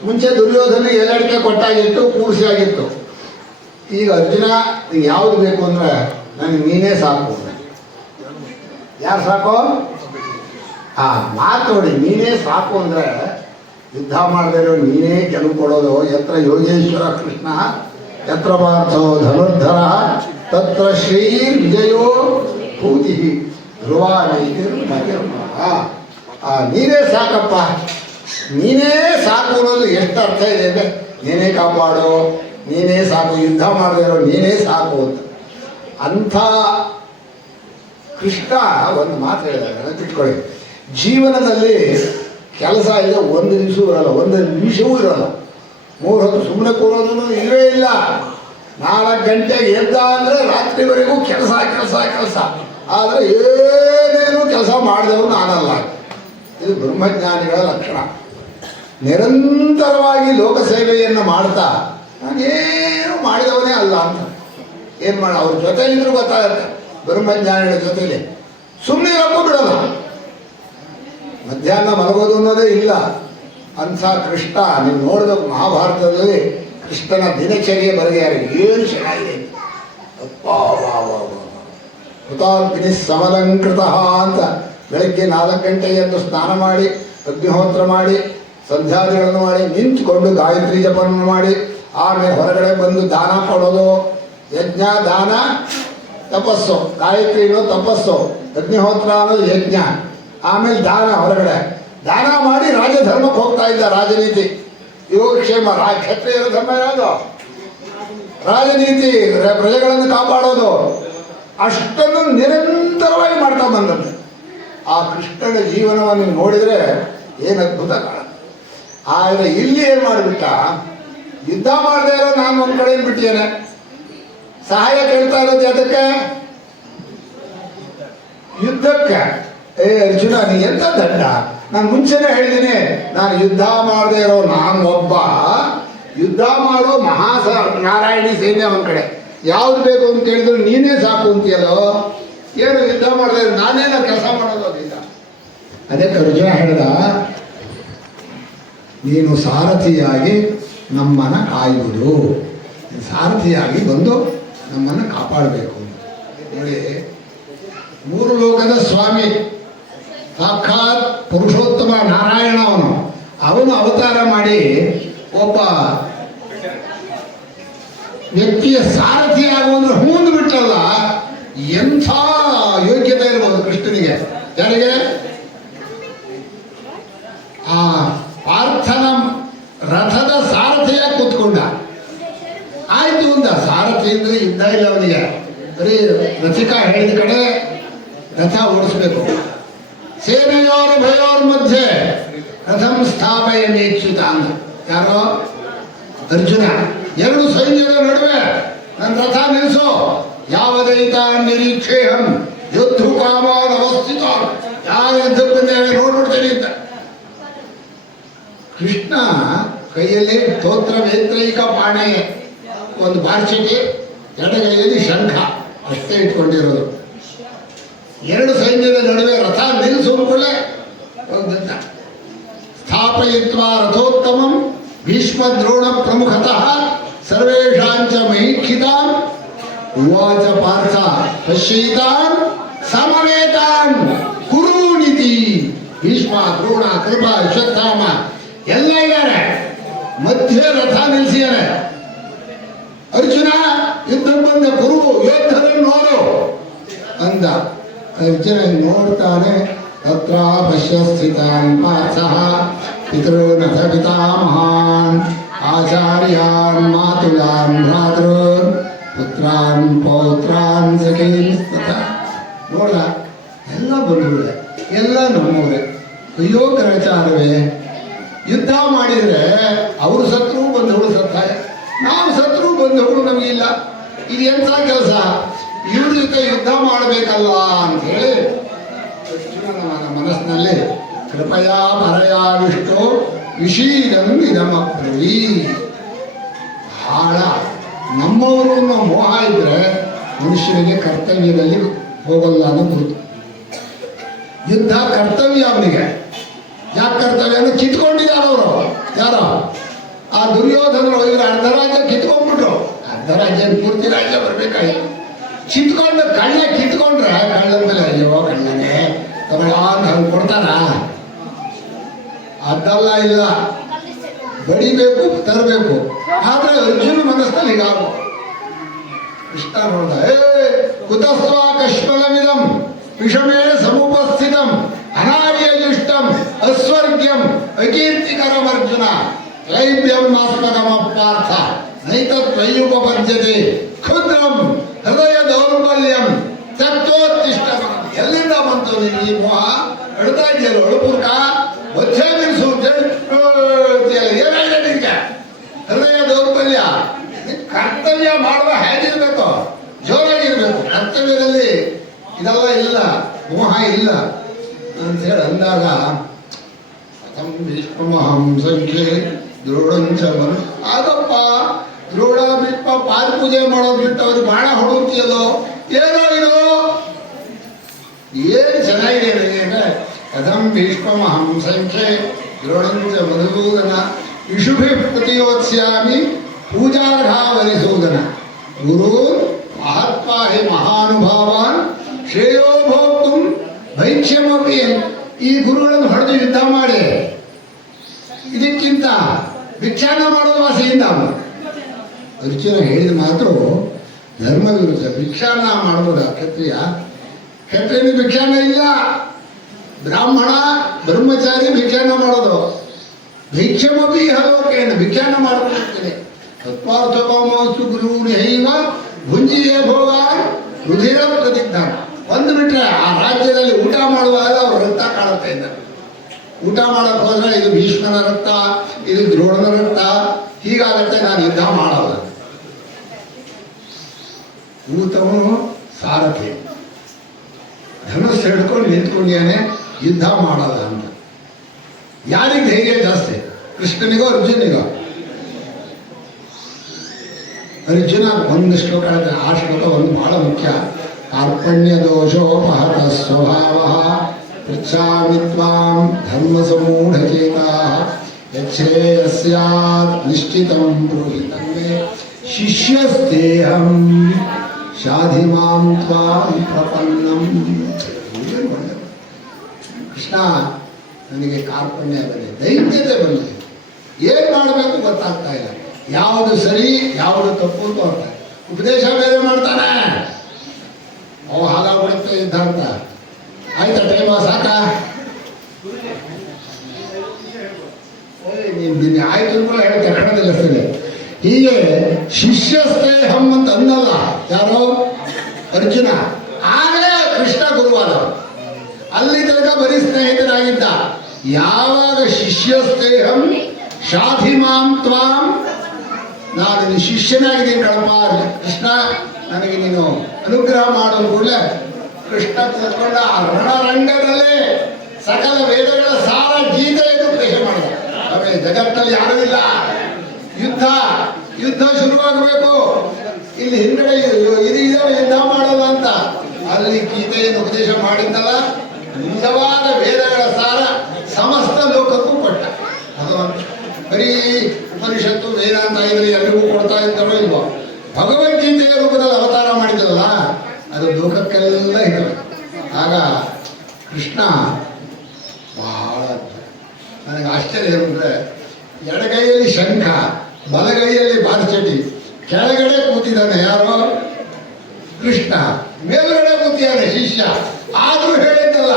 ಮುಂಚೆ ದುರ್ಯೋಧನ ಎಲೆ ಅಡಿಕೆ ಕೊಟ್ಟಾಗಿತ್ತು, ಕೂಡಿಸಿ ಆಗಿತ್ತು. ಈಗ ಅರ್ಜುನ ಯಾವುದು ಬೇಕು ಅಂದರೆ ನನಗೆ ನೀನೇ ಸಾಕು. ಯಾರು ಸಾಕು? ಮಾತು ನೋಡಿ, ನೀನೇ ಸಾಕು ಅಂದರೆ ಯುದ್ಧ ಮಾಡದೇ ಇರೋ ನೀನೇ ಗೆಲುವು ಕೊಡೋದು. ಯತ್ರ ಯೋಗೇಶ್ವರ ಕೃಷ್ಣ ಯತ್ರ ಪಾರ್ಥೋ ಧನುರ್ಧರ ತತ್ರ ಶ್ರೀ ವಿಜಯೋ ಭೂತಿ. ಧ್ರುವ ನೀನೇ ಸಾಕಪ್ಪ, ನೀನೇ ಸಾಕು ಅನ್ನೋದು ಎಷ್ಟು ಅರ್ಥ ಇದೆ ಅಂದರೆ ನೀನೇ ಕಾಪಾಡು, ನೀನೇ ಸಾಕು, ಯುದ್ಧ ಮಾಡದೇ ಇರೋ ನೀನೇ ಸಾಕು ಅಂತ. ಅಂಥ ಕೃಷ್ಣ ಒಂದು ಮಾತು ಹೇಳಿದಾಗ ನೆನಪಿಟ್ಕೊಳ್ಳಿ, ಜೀವನದಲ್ಲಿ ಕೆಲಸ ಇದೆ ಒಂದು ನಿಮಿಷವೂ ಇರಲ್ಲ, ಒಂದು ನಿಮಿಷವೂ ಇರಲ್ಲ. 3 ಹೊತ್ತು ಸುಮ್ಮನೆ ಕೂರೋದು ಇಲ್ಲವೇ ಇಲ್ಲ. 4 ಗಂಟೆಗೆ ಎದ್ದ ಅಂದರೆ ರಾತ್ರಿವರೆಗೂ ಕೆಲಸ ಕೆಲಸ ಕೆಲಸ. ಆದರೆ ಏನೇನು ಕೆಲಸ ಮಾಡಿದವರು ನಾನಲ್ಲ. ಇದು ಬ್ರಹ್ಮಜ್ಞಾನಿಗಳ ಲಕ್ಷಣ. ನಿರಂತರವಾಗಿ ಲೋಕ ಸೇವೆಯನ್ನು ಮಾಡ್ತಾ ನಾನೇನು ಮಾಡಿದವನೇ ಅಲ್ಲ ಅಂತ ಏನು ಮಾಡ ಅವ್ರ ಜೊತೆಲಿದ್ರು ಗೊತ್ತಾಗತ್ತೆ. ಬ್ರಹ್ಮಜ್ಞಾನಿಗಳ ಜೊತೆಲಿ ಸುಮ್ಮನೆ ಇರಕ್ಕೂ ಬಿಡಲ್ಲ, ಮಧ್ಯಾಹ್ನ ಮಲಗೋದು ಅನ್ನೋದೇ ಇಲ್ಲ. ಅಂಥ ಕೃಷ್ಣ ನೀವು ನೋಡಬೇಕು, ಮಹಾಭಾರತದಲ್ಲಿ ಕೃಷ್ಣನ ದಿನಚರ್ಯೆ ಬರೆದಿದ್ದಾರೆ. ಏನು ಚೆನ್ನಾಗಿದೆ ಅಪ್ಪ, ಹುತಾಗ್ನಿ ಸಮಲಂಕೃತ ಅಂತ. ಬೆಳಗ್ಗೆ 4 ಗಂಟೆಗೆ ಎದ್ದು ಸ್ನಾನ ಮಾಡಿ ಅಗ್ನಿಹೋತ್ರ ಮಾಡಿ ಸಂಧ್ಯಾದಿಗಳನ್ನು ಮಾಡಿ ನಿಂತ್ಕೊಂಡು ಗಾಯತ್ರಿ ಜಪವನ್ನು ಮಾಡಿ ಆಮೇಲೆ ಹೊರಗಡೆ ಬಂದು ದಾನ ಕೊಡೋದು. ಯಜ್ಞ, ದಾನ, ತಪಸ್ಸು. ಗಾಯತ್ರಿನೋ ತಪಸ್ಸು, ಅಗ್ನಿಹೋತ್ರ ಅನ್ನೋದು ಯಜ್ಞ, ಆಮೇಲೆ ದಾನ. ಹೊರಗಡೆ ದಾನ ಮಾಡಿ ರಾಜಧರ್ಮಕ್ಕೆ ಹೋಗ್ತಾ ಇದ್ದ. ರಾಜನೀತಿ, ಯೋಗಕ್ಷೇಮ, ಕ್ಷತ್ರಿಯರ ಧರ್ಮ ಯಾವುದು? ರಾಜನೀತಿ, ಪ್ರಜೆಗಳನ್ನು ಕಾಪಾಡೋದು. ಅಷ್ಟನ್ನು ನಿರಂತರವಾಗಿ ಮಾಡ್ತಾ ಬಂದಂತೆ. ಆ ಕೃಷ್ಣನ ಜೀವನವನ್ನು ನೋಡಿದರೆ ಏನು ಅದ್ಭುತ ಕಾಣುತ್ತೆ. ಆದರೆ ಇಲ್ಲಿ ಏನು ಮಾಡಿಬಿಟ್ಟ, ಯುದ್ಧ ಮಾಡದೇ ಇರೋ ನಾನು ಒಂದು ಕಡೆ ಬಿಟ್ಟಿದ್ದೇನೆ, ಸಹಾಯ ಕೇಳ್ತಾ ಇರೋದು ಅದಕ್ಕೆ ಯುದ್ಧಕ್ಕೆ. ಅರ್ಜುನ ನೀ ಎಂತ ದಂಡ, ನಾನು ಮುಂಚೆನೇ ಹೇಳಿದ್ದೀನಿ, ನಾನು ಯುದ್ಧ ಮಾಡದೇ ಇರೋ ನಾನು ಒಬ್ಬ, ಯುದ್ಧ ಮಾಡೋ ನಾರಾಯಣಿ ಸೈನ್ಯ ಒಂದು ಕಡೆ. ಯಾವ್ದು ಬೇಕು ಅಂತ ಹೇಳಿದ್ರು ನೀನೇ ಸಾಕು ಅಂತೀಯಲ್ಲೋ, ಏನು ಯುದ್ಧ ಮಾಡದೆ ನಾನೇನ ಕೆಲಸ ಮಾಡೋದು ಅದಿಲ್ಲ. ಅದಕ್ಕೆ ಅರ್ಜುನ ಹೇಳ್ದ, ನೀನು ಸಾರಥಿಯಾಗಿ ನಮ್ಮನ್ನು ಕಾಯುವುದು, ಸಾರಥಿಯಾಗಿ ಬಂದು ನಮ್ಮನ್ನು ಕಾಪಾಡಬೇಕು. ನೋಡಿ, 3 ಲೋಕದ ಸ್ವಾಮಿ ಸಾಕ್ಷಾತ್ ಪುರುಷೋತ್ತಮ ನಾರಾಯಣ ಅವನು ಅವತಾರ ಮಾಡಿ ಒಬ್ಬ ವ್ಯಕ್ತಿಯ ಸಾರಥಿ ಆಗುವಂದ್ರೆ ಹೂಂದು ಬಿಟ್ಟಲ್ಲ, ಎಂಥ ಯೋಗ್ಯತೆ ಇರ್ಬೋದು ಕೃಷ್ಣನಿಗೆ. ಯಾರಿಗೆ? ಆ ಪಾರ್ಥನ ರಥದ ಸಾರಥಿಯಾಗಿ ಕೂತ್ಕೊಂಡ. ಆಯ್ತು ಅಂದ, ಸಾರಥಿ ಅಂದ್ರೆ ಯುದ್ಧ ಇಲ್ಲ ಅವನಿಗೆ, ಬರೀ ರಥಿಕ ಹೇಳಿದ ಕಡೆ ರಥ ಓಡಿಸ್ಬೇಕು. ಸೇನೆಯೋರು ಭಯೋರ್ ಮಧ್ಯೆ ರಥಂ ಸ್ಥಾಪಯ ನೇಚ್ಯುತ ಅಂದ. ಯಾರೋ? ಅರ್ಜುನ. 2 ಸೈನ್ಯದ ನಡುವೆ ನನ್ನ ರಥ ನಿಲ್ಲಿಸೋ, ಯಾವದೈತ ನಿರೀಕ್ಷೇಹಂ ಯುದ್ಧ ಕಾಮಾನ್ ಅವಸ್ಥಿತ, ಯಾರು ಯುದ್ಧಕ್ಕೆ ಬಂದೇವೆ ನೋಡ್ಬಿಡ್ತೇನೆ ಅಂತ. ಕೃಷ್ಣ ಕೈಯಲ್ಲಿ ಸ್ತೋತ್ರ ವೇತ್ರೈಕ ಪಾಣೆ, ಒಂದು ಬಾರ್ಚಟಿ, ಎಡಗೈಯಲ್ಲಿ ಶಂಖ ಅಷ್ಟೇ ಇಟ್ಕೊಂಡಿರೋದು. 2 ಸೈನ್ಯದ ನಡುವೆ ರಥ ನಿಲ್ಲಿಸುವುದರಲ್ಲೇ ಹೋಗ್ಬಿಟ್ಟ. ಸ್ಥಾಪಯಿತ್ವಾ ರಥೋತ್ತಮಂ ಭೀಷ್ಮ ದ್ರೋಣ ಪ್ರಮುಖತಃ ಸರ್ವೇಷಾಂಚ ಮಹೀಕ್ಷಿತಾನ್ ಉವಾಚ ಪಾರ್ಥ ಪಶ್ಯೈತಾನ್ ಸಮವೇತಾನ್ ಕುರುನಿತಿ. ಭೀಷ್ಮ, ದ್ರೋಣ, ಕೃಪ, ಅಶ್ವತ್ಥಾಮ ಎಲ್ಲ ಇದ್ದಾರೆ, ಮಧ್ಯೆ ರಥ ನಿಲ್ಲಿಸಿದ್ದಾರೆ. ಅರ್ಜುನ ಯುದ್ಧ ಬಂದ ಕುರು ಯೋಧರನ್ನು ನೋಡು ಅಂದ. ಅರ್ಜುನ ನೋಡ್ತಾನೆ, ತತ್ರ ಪಶ್ಯ ಸ್ಥಿತಾನ್ ಪಾರ್ಥಃ ಪಿತॄನಥ ಪಿತಾಮಹಾನ್ ಆಚಾರ್ಯಾನ್ ಮಾತುಲಾನ್ ಭ್ರಾತॄನ್ ಪುತ್ರಾನ್ ಪೌತ್ರಾನ್ ಸಖೀನ್ ತಥಾ. ನೋಡ, ಎಲ್ಲ ಬಂಧುಗಳೇ, ಎಲ್ಲ ನಮ್ಮವರೇ. ಅಯ್ಯೋ ಗ್ರಹಚಾರವೇ, ಯುದ್ಧ ಮಾಡಿದರೆ ಅವರು ಸತ್ರು ಬಂಧುಗಳು ಸತ್ತಾಯ, ನಾವು ಸತ್ರು ಬಂಧುಗಳು ನಮಗಿಲ್ಲ. ಇದು ಎಂಥ ಕೆಲಸ, ಇವ್ರ ಜೊತೆ ಯುದ್ಧ ಮಾಡಬೇಕಲ್ಲ ಅಂತ ಹೇಳಿ ಅರ್ಜುನನ ಮನಸ್ಸಿನಲ್ಲಿ ಕೃಪಯಾ ಪರಯಾವಿಷ್ಟೋ ವಿಷೀದಂ ಇದಮಪ್ರವೀ. ಬಹಳ ನಮ್ಮವರು ಅನ್ನೋ ಮೋಹ ಇದ್ರೆ ಮನುಷ್ಯನಿಗೆ ಕರ್ತವ್ಯದಲ್ಲಿ ಹೋಗಲ್ಲ ಅನ್ನೋ ಗುರುತು. ಯುದ್ಧ ಕರ್ತವ್ಯ ಅವನಿಗೆ. ಯಾಕೆ ಕರ್ತವ್ಯ ಅಂದ್ರೆ ಕಿತ್ಕೊಂಡಿದ್ದಾರೆ ಅವರು. ಯಾರೋ ಆ ದುರ್ಯೋಧನರು ಇವರು ಅರ್ಧ ರಾಜ್ಯ ಕಿತ್ಕೊಂಡ್ಬಿಟ್ರು. ಅರ್ಧ ರಾಜ್ಯ ಪೂರ್ತಿ ರಾಜ್ಯ ಬರ್ಬೇಕಾಯ್ತು. ಕಿತ್ಕೊಂಡು ಕಳ್ಳ ಕಿತ್ಕೊಂಡ್ರೆ ಕಳ್ಳದ ಮೇಲೆ ಅಯ್ಯೋ ಕಳ್ಳನೇ ಅಂತ ಅವ್ರು ಕೊಡ್ತಾರ? ಅದೆಲ್ಲ ಇಲ್ಲ, ಬಡಿಬೇಕು, ತರಬೇಕು. ಆದ್ರೆ ಅರ್ಜುನ ಮನಸ್ಸಲ್ಲಿ ಹೀಗಾಗ ಕೃಷ್ಣ ನೋಡ್ದ, ಕುತಸ್ವ ಕಶ್ಮಲಮಿದಂ ವಿಷಮೇ ಸಮುಪಸ್ಥಿತಂ ಅನಾರ್ಯಲಿಷ್ಟಂ ಅಸ್ವರ್ಗ್ಯಂ ಅಕೀರ್ತಿಕರಂ ಅರ್ಜುನ ಕ್ಲೈಬ್ಯಂ ನಾಸ್ಮಗಮ ಪಾರ್ಥ ನೈತತ್ವಯುಪಪದ್ಯತೆ ಕ್ಷುದ್ರಂ ಹೃದಯ ದೌರ್ಬಲ್ಯಂ ತತ್ವೋತ್ತಿಷ್ಟ. ಎಲ್ಲಿಂದ ಬಂತು ನೀನು ಈ ಮೋಹ? ಹೇಳ್ತಾ ಇದೆಯಲ್ಲ ಒಳಪುರ್ಕ ಬಚ್ಚೆ ಬಿಡಿಸು ಏನಾಗಿದೆ ನಿನ್ಗೆ? ಹೃದಯ ದೌರ್ಬಲ್ಯ. ಕರ್ತವ್ಯ ಮಾಡುವ ಹೇಗಿರ್ಬೇಕು? ಜೋರಾಗಿರ್ಬೇಕು. ಕರ್ತವ್ಯದಲ್ಲಿ ಇದೆಲ್ಲ ಇಲ್ಲ, ಮೋಹ ಇಲ್ಲ ಅಂತೇಳಿ ಅಂದಾಗ ಭೀಷ್ಮಹಂ ಸಂಖ್ಯೆ ದ್ರೋಣಂಚ ಆಗಪ್ಪ ದ್ರೋಣ ಬಿಟ್ಟ ಪಾದ ಪೂಜೆ ಮಾಡೋದು ಬಿಟ್ಟು ಅವ್ರಿಗೆ ಬಾಣ ಹೊಡುತ್ತೀಯಲ್ಲೋ ಏನೋ ಇದು ಏನು ಚೆನ್ನಾಗಿದೆ ನನಗೆ. ಕಥಂ ಭೀಷ್ಮಹಂ ಸಂಖ್ಯೆ ದ್ರೋಣಂಚ ಮಧುಸೂದನ ಇಷುಭಿ ಪ್ರತಿಯೋತ್ಸ್ಯಾಮಿ ಪೂಜಾರ್ಹಾವರಿಸೂದನ ಗುರು ಮಹಾತ್ಮ ಹಿ ಮಹಾನುಭಾವಾನ್ ಶ್ರೇಯೋ ಭೋಕ್ತು ಭೈಕ್ಷ್ಯಮಪಿ. ಈ ಗುರುಗಳನ್ನು ಹೊಡೆದು ಯುದ್ಧ ಮಾಡಿ ಇದಕ್ಕಿಂತ ಭಿಕ್ಷಾನ ಮಾಡೋದು ವಾಸಿಯಿಂದ ಅರ್ಜುನ ಹೇಳಿದ ಮಾತು ಧರ್ಮ ವಿರುದ್ಧ. ಭಿಕ್ಷಾನ ಮಾಡ್ಬೋದ ಕ್ಷತ್ರಿಯ? ಕ್ಷತ್ರಿಯನಿಗೆ ಭಿಕ್ಷಾನ ಇಲ್ಲ. ಬ್ರಾಹ್ಮಣ ಬ್ರಹ್ಮಚಾರಿ ಭಿಕ್ಷಾನ ಮಾಡೋದು. ಭಿಕ್ಷಮಪಿ ಹಲೋಕೇನ ಭಿಕ್ಷಾನ ಮಾಡ್ಕೊಳ್ತೇನೆ. ತತ್ವಾರ್ಥಕಾಮಸ್ತು ಗುರುಹೈವ ಭುಂಜಿಯೇ ಭೋಗ ರುಧಿರ ಪ್ರತಿಜ್ಞ. ಒಂದು ಬಿಟ್ರೆ ಆ ರಾಜ್ಯದಲ್ಲಿ ಊಟ ಮಾಡುವಾಗ ಅವ್ರ ರಕ್ತ ಕಾಣುತ್ತೆ ಇದ್ದಾರೆ. ಊಟ ಮಾಡಕ್ಕೆ ಹೋದ್ರೆ ಇದು ಭೀಷ್ಮನ ರಕ್ತ, ಇದು ದ್ರೋಣನ ರಕ್ತ, ಹೀಗಾಗತ್ತೆ, ನಾನು ಯುದ್ಧ ಮಾಡಲ್ಲ. ಊತವನು ಸಾರಥಿ ಧನುಸ್ ಹಿಡ್ಕೊಂಡು ನಿಂತ್ಕೊಂಡಿಯಾನೆ, ಯುದ್ಧ ಮಾಡಲ್ಲ ಅಂತ. ಯಾರಿಗೆ ಧೈರ್ಯ ಜಾಸ್ತಿ? ಕೃಷ್ಣನಿಗೋ ಅರ್ಜುನಿಗೋ? ಅರ್ಜುನ ಒಂದು ಶ್ಲೋಕ ಹೇಳ್ತಾನೆ. ಆ ಶ್ಲೋಕ ಒಂದು ಬಹಳ ಮುಖ್ಯ. ಕಾರ್ಪಣ್ಯ ದೋಷೋಪಹತ ಸ್ವಭಾವ ಪೃಚ್ಛಾಮಿ ತ್ವಾಂ ಧರ್ಮ ಸಮೂಢಚೇತಾಃ ಯಚ್ಛ್ರೇಯಸ್ಯಾತ್ ನಿಶ್ಚಿತಂ ಬ್ರೂಹಿ ತನ್ಮೇ ಶಿಷ್ಯಸ್ತೇಹಂ ಶಾಧಿ ಮಾಂ ತ್ವಾಂ ಪ್ರಪನ್ನಂ. ಕೃಷ್ಣ, ನನಗೆ ಕಾರ್ಪಣ್ಯ ಬಂದಿದೆ, ದೈತ್ಯತೆ ಬಂದಿದೆ, ಏನು ಮಾಡಬೇಕು ಗೊತ್ತಾಗ್ತಾ ಇಲ್ಲ. ಯಾವುದು ಸರಿ ಯಾವುದು ತಪ್ಪು ಅಂತ ಹೋಗ್ತಾರೆ. ಉಪದೇಶ ಬೇರೆ ಮಾಡ್ತಾನೆ. ಅವು ಹಾಗಾಗ್ಬಿಡುತ್ತೆ ಯುದ್ಧ ಅಂತ. ಆಯ್ತಾ ಟೈಮ್ ಸಾಕ? ನಿನ್ನೆ ಆಯ್ತು ಅನ್ಕೊಳ್ಳ ಹೇಳುತ್ತೆ ಕನ್ನಡದಲ್ಲಿ ಸರಿ. ಹೀಗೆ ಶಿಷ್ಯಸ್ತೇಹಂ ಅಂತ ಅನ್ನಲ್ಲ ಯಾರೋ ಅರ್ಜುನ. ಆಗಲೇ ಕೃಷ್ಣ ಗುರುವಾದ. ಅಲ್ಲಿ ತನಕ ಬರೀ ಸ್ನೇಹಿತರಾಗಿದ್ದ. ಯಾವಾಗ ಶಿಷ್ಯಸ್ತೇಹಂ ಶಾಧಿ ಮಾಂ ತ್ವಾಂ, ನಾನು ನಿನ್ನ ಶಿಷ್ಯನಾಗಿದ್ದೀನಿ ಕಣಪ್ಪ ಕೃಷ್ಣ, ನನಗೆ ನೀನು ಅನುಗ್ರಹ ಮಾಡೋದು ಕೂಡಲೇ ಕೃಷ್ಣ ಕೂತ್ಕೊಂಡ ರಣರಂಗದಲ್ಲೇ ಸಕಲ ವೇದಗಳ ಸಾರ ಗೀತೆಯನ್ನು ಉಪದೇಶ ಮಾಡಿದ. ಆಮೇಲೆ ಜಗತ್ತಲ್ಲಿ ಯಾರೂ ಇಲ್ಲ, ಯುದ್ಧ ಯುದ್ಧ ಶುರುವಾಗಬೇಕು, ಇಲ್ಲಿ ಹಿಂಗಡೆ ಇದೀಗ ಯುದ್ಧ ಮಾಡೋದು ಅಂತ ಅಲ್ಲಿ ಗೀತೆಯನ್ನು ಉಪದೇಶ ಮಾಡಿದ್ದಲ್ಲ. ನಿಜವಾದ ವೇದಗಳ ಸಾರ ಸಮಸ್ತ ಲೋಕಕ್ಕೂ ಕೊಟ್ಟ. ಭಗವಂತ ಬರೀ ಉಪನಿಷತ್ತು ವೇದಾಂತ ಇದ್ರೆ ಎಲ್ರಿಗೂ ಕೊಡ್ತಾ ಇದ್ದಾರೋ ಇಲ್ವೋ? ಭಗವದ್ಗೀತೆಯ ರೂಪದಲ್ಲಿ ಅವತಾರ ಮಾಡಿದ್ರಲ್ಲ, ಅದು ಲೋಕಕ್ಕೆಲ್ಲ ಇದ್ದಾವೆ. ಆಗ ಕೃಷ್ಣ ಬಹಳ ನನಗೆ ಆಶ್ಚರ್ಯ ಅಂದರೆ, ಎಡಗೈಯಲ್ಲಿ ಶಂಖ, ಬಲಗೈಯಲ್ಲಿ ಬಾರ್ಚಟಿ, ಕೆಳಗಡೆ ಕೂತಿದ್ದಾನೆ ಯಾರೋ ಕೃಷ್ಣ, ಮೇಲ್ಗಡೆ ಕೂತಿದ್ದಾನೆ ಶಿಷ್ಯ. ಆದರೂ ಹೇಳಿದ್ದಲ್ಲ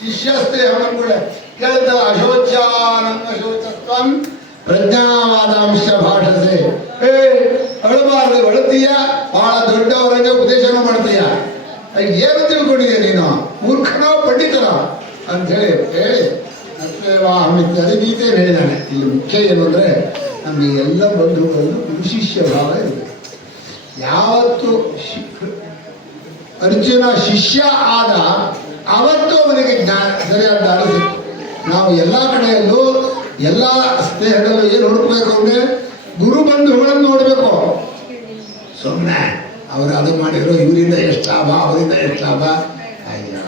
ಶಿಷ್ಯಸ್ಥೆ ಅವನುಗಳೇ ಕೇಳಿದ್ದಲ್ಲ, ಅಶೋಚಾನಂದ ಶೋಚತ್ವಂ ಪ್ರಜ್ಞಾವಾದಾಂಶ ಭಾಷಸೆ. ಅಳಬಾರ್ದು, ಅಳತೀಯ, ಬಹಳ ದೊಡ್ಡವರಂಗೆ ಉಪದೇಶನ ಮಾಡ್ತೀಯ, ಏನು ತಿಳ್ಕೊಂಡಿದ್ಯಾ ನೀನು, ಮೂರ್ಖನೋ ಪಂಡಿತನೋ ಅಂತ ಹೇಳಿ ಅದೇ ಗೀತೆಯನ್ನು ಹೇಳಿದ್ದಾನೆ. ಇಲ್ಲಿ ಮುಖ್ಯ ಏನು ಅಂದರೆ, ನಮಗೆ ಎಲ್ಲ ಬಂಧುಗಳನ್ನು ಗುರು ಶಿಷ್ಯ ಭಾವ ಇರಬೇಕು. ಯಾವತ್ತು ಅರ್ಜುನ ಶಿಷ್ಯ ಆದ ಅವತ್ತು ಅವನಿಗೆ ಜ್ಞಾನ ಸರಿಯಾದ ದಾರಿ ಸಿಕ್ತು. ನಾವು ಎಲ್ಲ ಕಡೆಯಲ್ಲೂ ಎಲ್ಲ ಸ್ನೇಹದಲ್ಲೂ ಏನು ಹುಡುಕಬೇಕು ಅಂದರೆ ಗುರು ಬಂಧುಗಳನ್ನು ನೋಡಬೇಕು. ಸುಮ್ಮನೆ ಅವರು ಅದು ಮಾಡಿದ್ರು, ಇವರಿಂದ ಎಷ್ಟು ಲಾಭ, ಅವರಿಂದ ಎಷ್ಟು ಲಾಭ. ಅಯ್ಯೋ,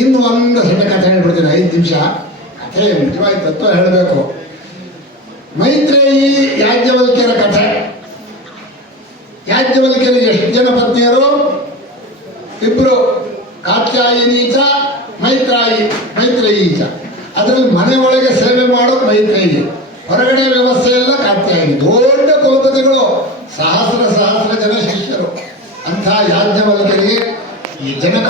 ಇನ್ನು ಒಂದು ಸಣ್ಣ ಕಥೆ ಹೇಳ್ಬಿಡ್ತೀನಿ, 5 ನಿಮಿಷ ಕಥೆ, ನಿಜವಾಗಿ ತತ್ವ ಹೇಳಬೇಕು. ಮೈತ್ರೇಯಿ ಯಾಜ್ಞವಲ್ಕ್ಯರ ಕಥೆ. ಯಾಜ್ಞವಲ್ಕ್ಯರು ಎಷ್ಟು ಜನ ಪತ್ನಿಯರು? 2, ಕಾತ್ಯಾಯಿನೀಚ ಮೈತ್ರೇಯೀಚ. ಅದರಲ್ಲಿ ಮನೆ ಒಳಗೆ ಸೇವೆ ಮಾಡೋದು ಮೈತ್ರೇಯಿ, ಹೊರಗಡೆ ವ್ಯವಸ್ಥೆ ಎಲ್ಲ ಕಾತ್ಯಾಯಿನಿ. ದೊಡ್ಡ ಕುಲಪತಿಗಳು, ಸಹಸ್ರ ಜನ ಶಿಷ್ಯರು. ಅಂಥ ಯಾಜ್ಞವಲ್ಕ್ಯರಿಗೆ ಈ ಜನಕ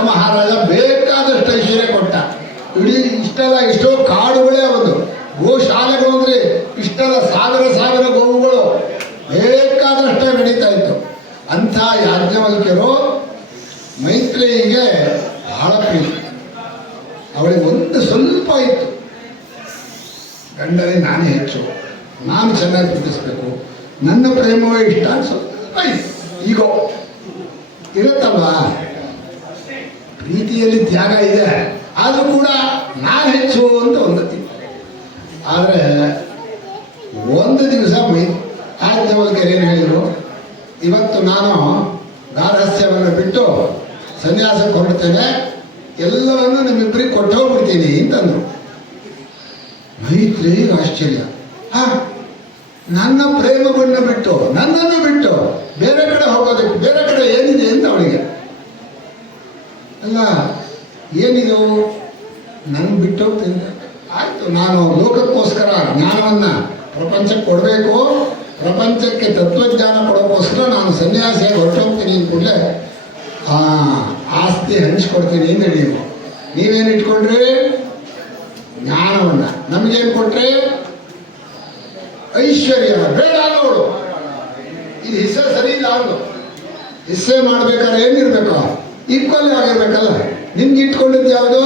ಶಾಲೆಗಳು ಅಂದರೆ ಇಷ್ಟೆಲ್ಲ ಸಾವಿರ ಗೋವುಗಳು ಬೇಕಾದಷ್ಟೇ ನಡೀತಾ ಇತ್ತು. ಅಂಥ ಯಾಜ್ಞವಲ್ಕ್ಯರು ಮೈತ್ರೇಯಿಗೆ ಬಹಳ ಪ್ರೀತಿ. ಅವಳಿಗೆ ಒಂದು ಸ್ವಲ್ಪ ಇತ್ತು, ಗಂಡನೇ ನಾನೇ ಹೆಚ್ಚು, ನಾನು ಚೆನ್ನಾಗಿ ಪ್ರೀತಿಸ್ಬೇಕು, ನನ್ನ ಪ್ರೇಮವೇ ಇಷ್ಟ ಸ್ವಲ್ಪ ಇತ್ತು. ಈಗೋ ಇರುತ್ತಲ್ವಾ, ಪ್ರೀತಿಯಲ್ಲಿ ತ್ಯಾಗ ಇದೆ, ಆದರೂ ಕೂಡ ನಾನು ಹೆಚ್ಚು ಅಂತ ಒಂದು. ಆದರೆ ಒಂದು ದಿವಸ ಯಾಜ್ಞವಲ್ಕ್ಯರು ಏನು ಹೇಳಿದರು, ಇವತ್ತು ನಾನು ಗಾರ್ಹಸ್ಥ್ಯವನ್ನು ಬಿಟ್ಟು ಸನ್ಯಾಸಕ್ಕೆ ಹೊರಡ್ತೇನೆ, ಎಲ್ಲವನ್ನು ನಿಮ್ಮಿಬ್ಬರಿಗೆ ಕೊಟ್ಟು ಹೋಗ್ಬಿಡ್ತೀನಿ ಅಂತಂದರು. ಮೈತ್ರೇಯಿಗೆ ಆಶ್ಚರ್ಯ. ನನ್ನ ಪ್ರೇಮವನ್ನು ಬಿಟ್ಟು, ನನ್ನನ್ನು ಬಿಟ್ಟು ಬೇರೆ ಕಡೆ ಹೋಗೋದಕ್ಕೆ, ಬೇರೆ ಕಡೆ ಏನಿದೆ ಅಂತ ಅವಳಿಗೆ. ಅಲ್ಲ, ಏನಿದು, ನನ್ನ ಬಿಟ್ಟು ಹೋಗ್ತೀನಿ. ಆಯಿತು, ನಾನು ಲೋಕಕ್ಕೋಸ್ಕರ ಜ್ಞಾನವನ್ನು ಪ್ರಪಂಚಕ್ಕೆ ಕೊಡಬೇಕು, ಪ್ರಪಂಚಕ್ಕೆ ತತ್ವಜ್ಞಾನ ಕೊಡೋಕ್ಕೋಸ್ಕರ ನಾನು ಸನ್ಯಾಸಿಯಾಗಿ ಹೊರಟೋಗ್ತೀನಿ ಅಂದ್ಕೂಡಲೇ ಆಸ್ತಿ ಹಂಚ್ಕೊಡ್ತೀನಿ ಅಂದರೆ ನೀವೇನು ಇಟ್ಕೊಂಡ್ರಿ? ಜ್ಞಾನವನ್ನು. ನಮಗೇನು ಕೊಟ್ರಿ? ಐಶ್ವರ್ಯ. ಬೇಡ ನೋಡು, ಇದು ಹಿಸ್ಸೆ ಸರಿ ಇಲ್ಲ ಅಂದು. ಹಿಸ್ಸೆ ಮಾಡ್ಬೇಕಾದ್ರೆ ಏನಿರ್ಬೇಕು? ಈಕ್ವಲ್ ಆಗಿರ್ಬೇಕಲ್ಲ. ನಿಮ್ಗೆ ಇಟ್ಕೊಂಡಿದ್ದು ಯಾವುದು?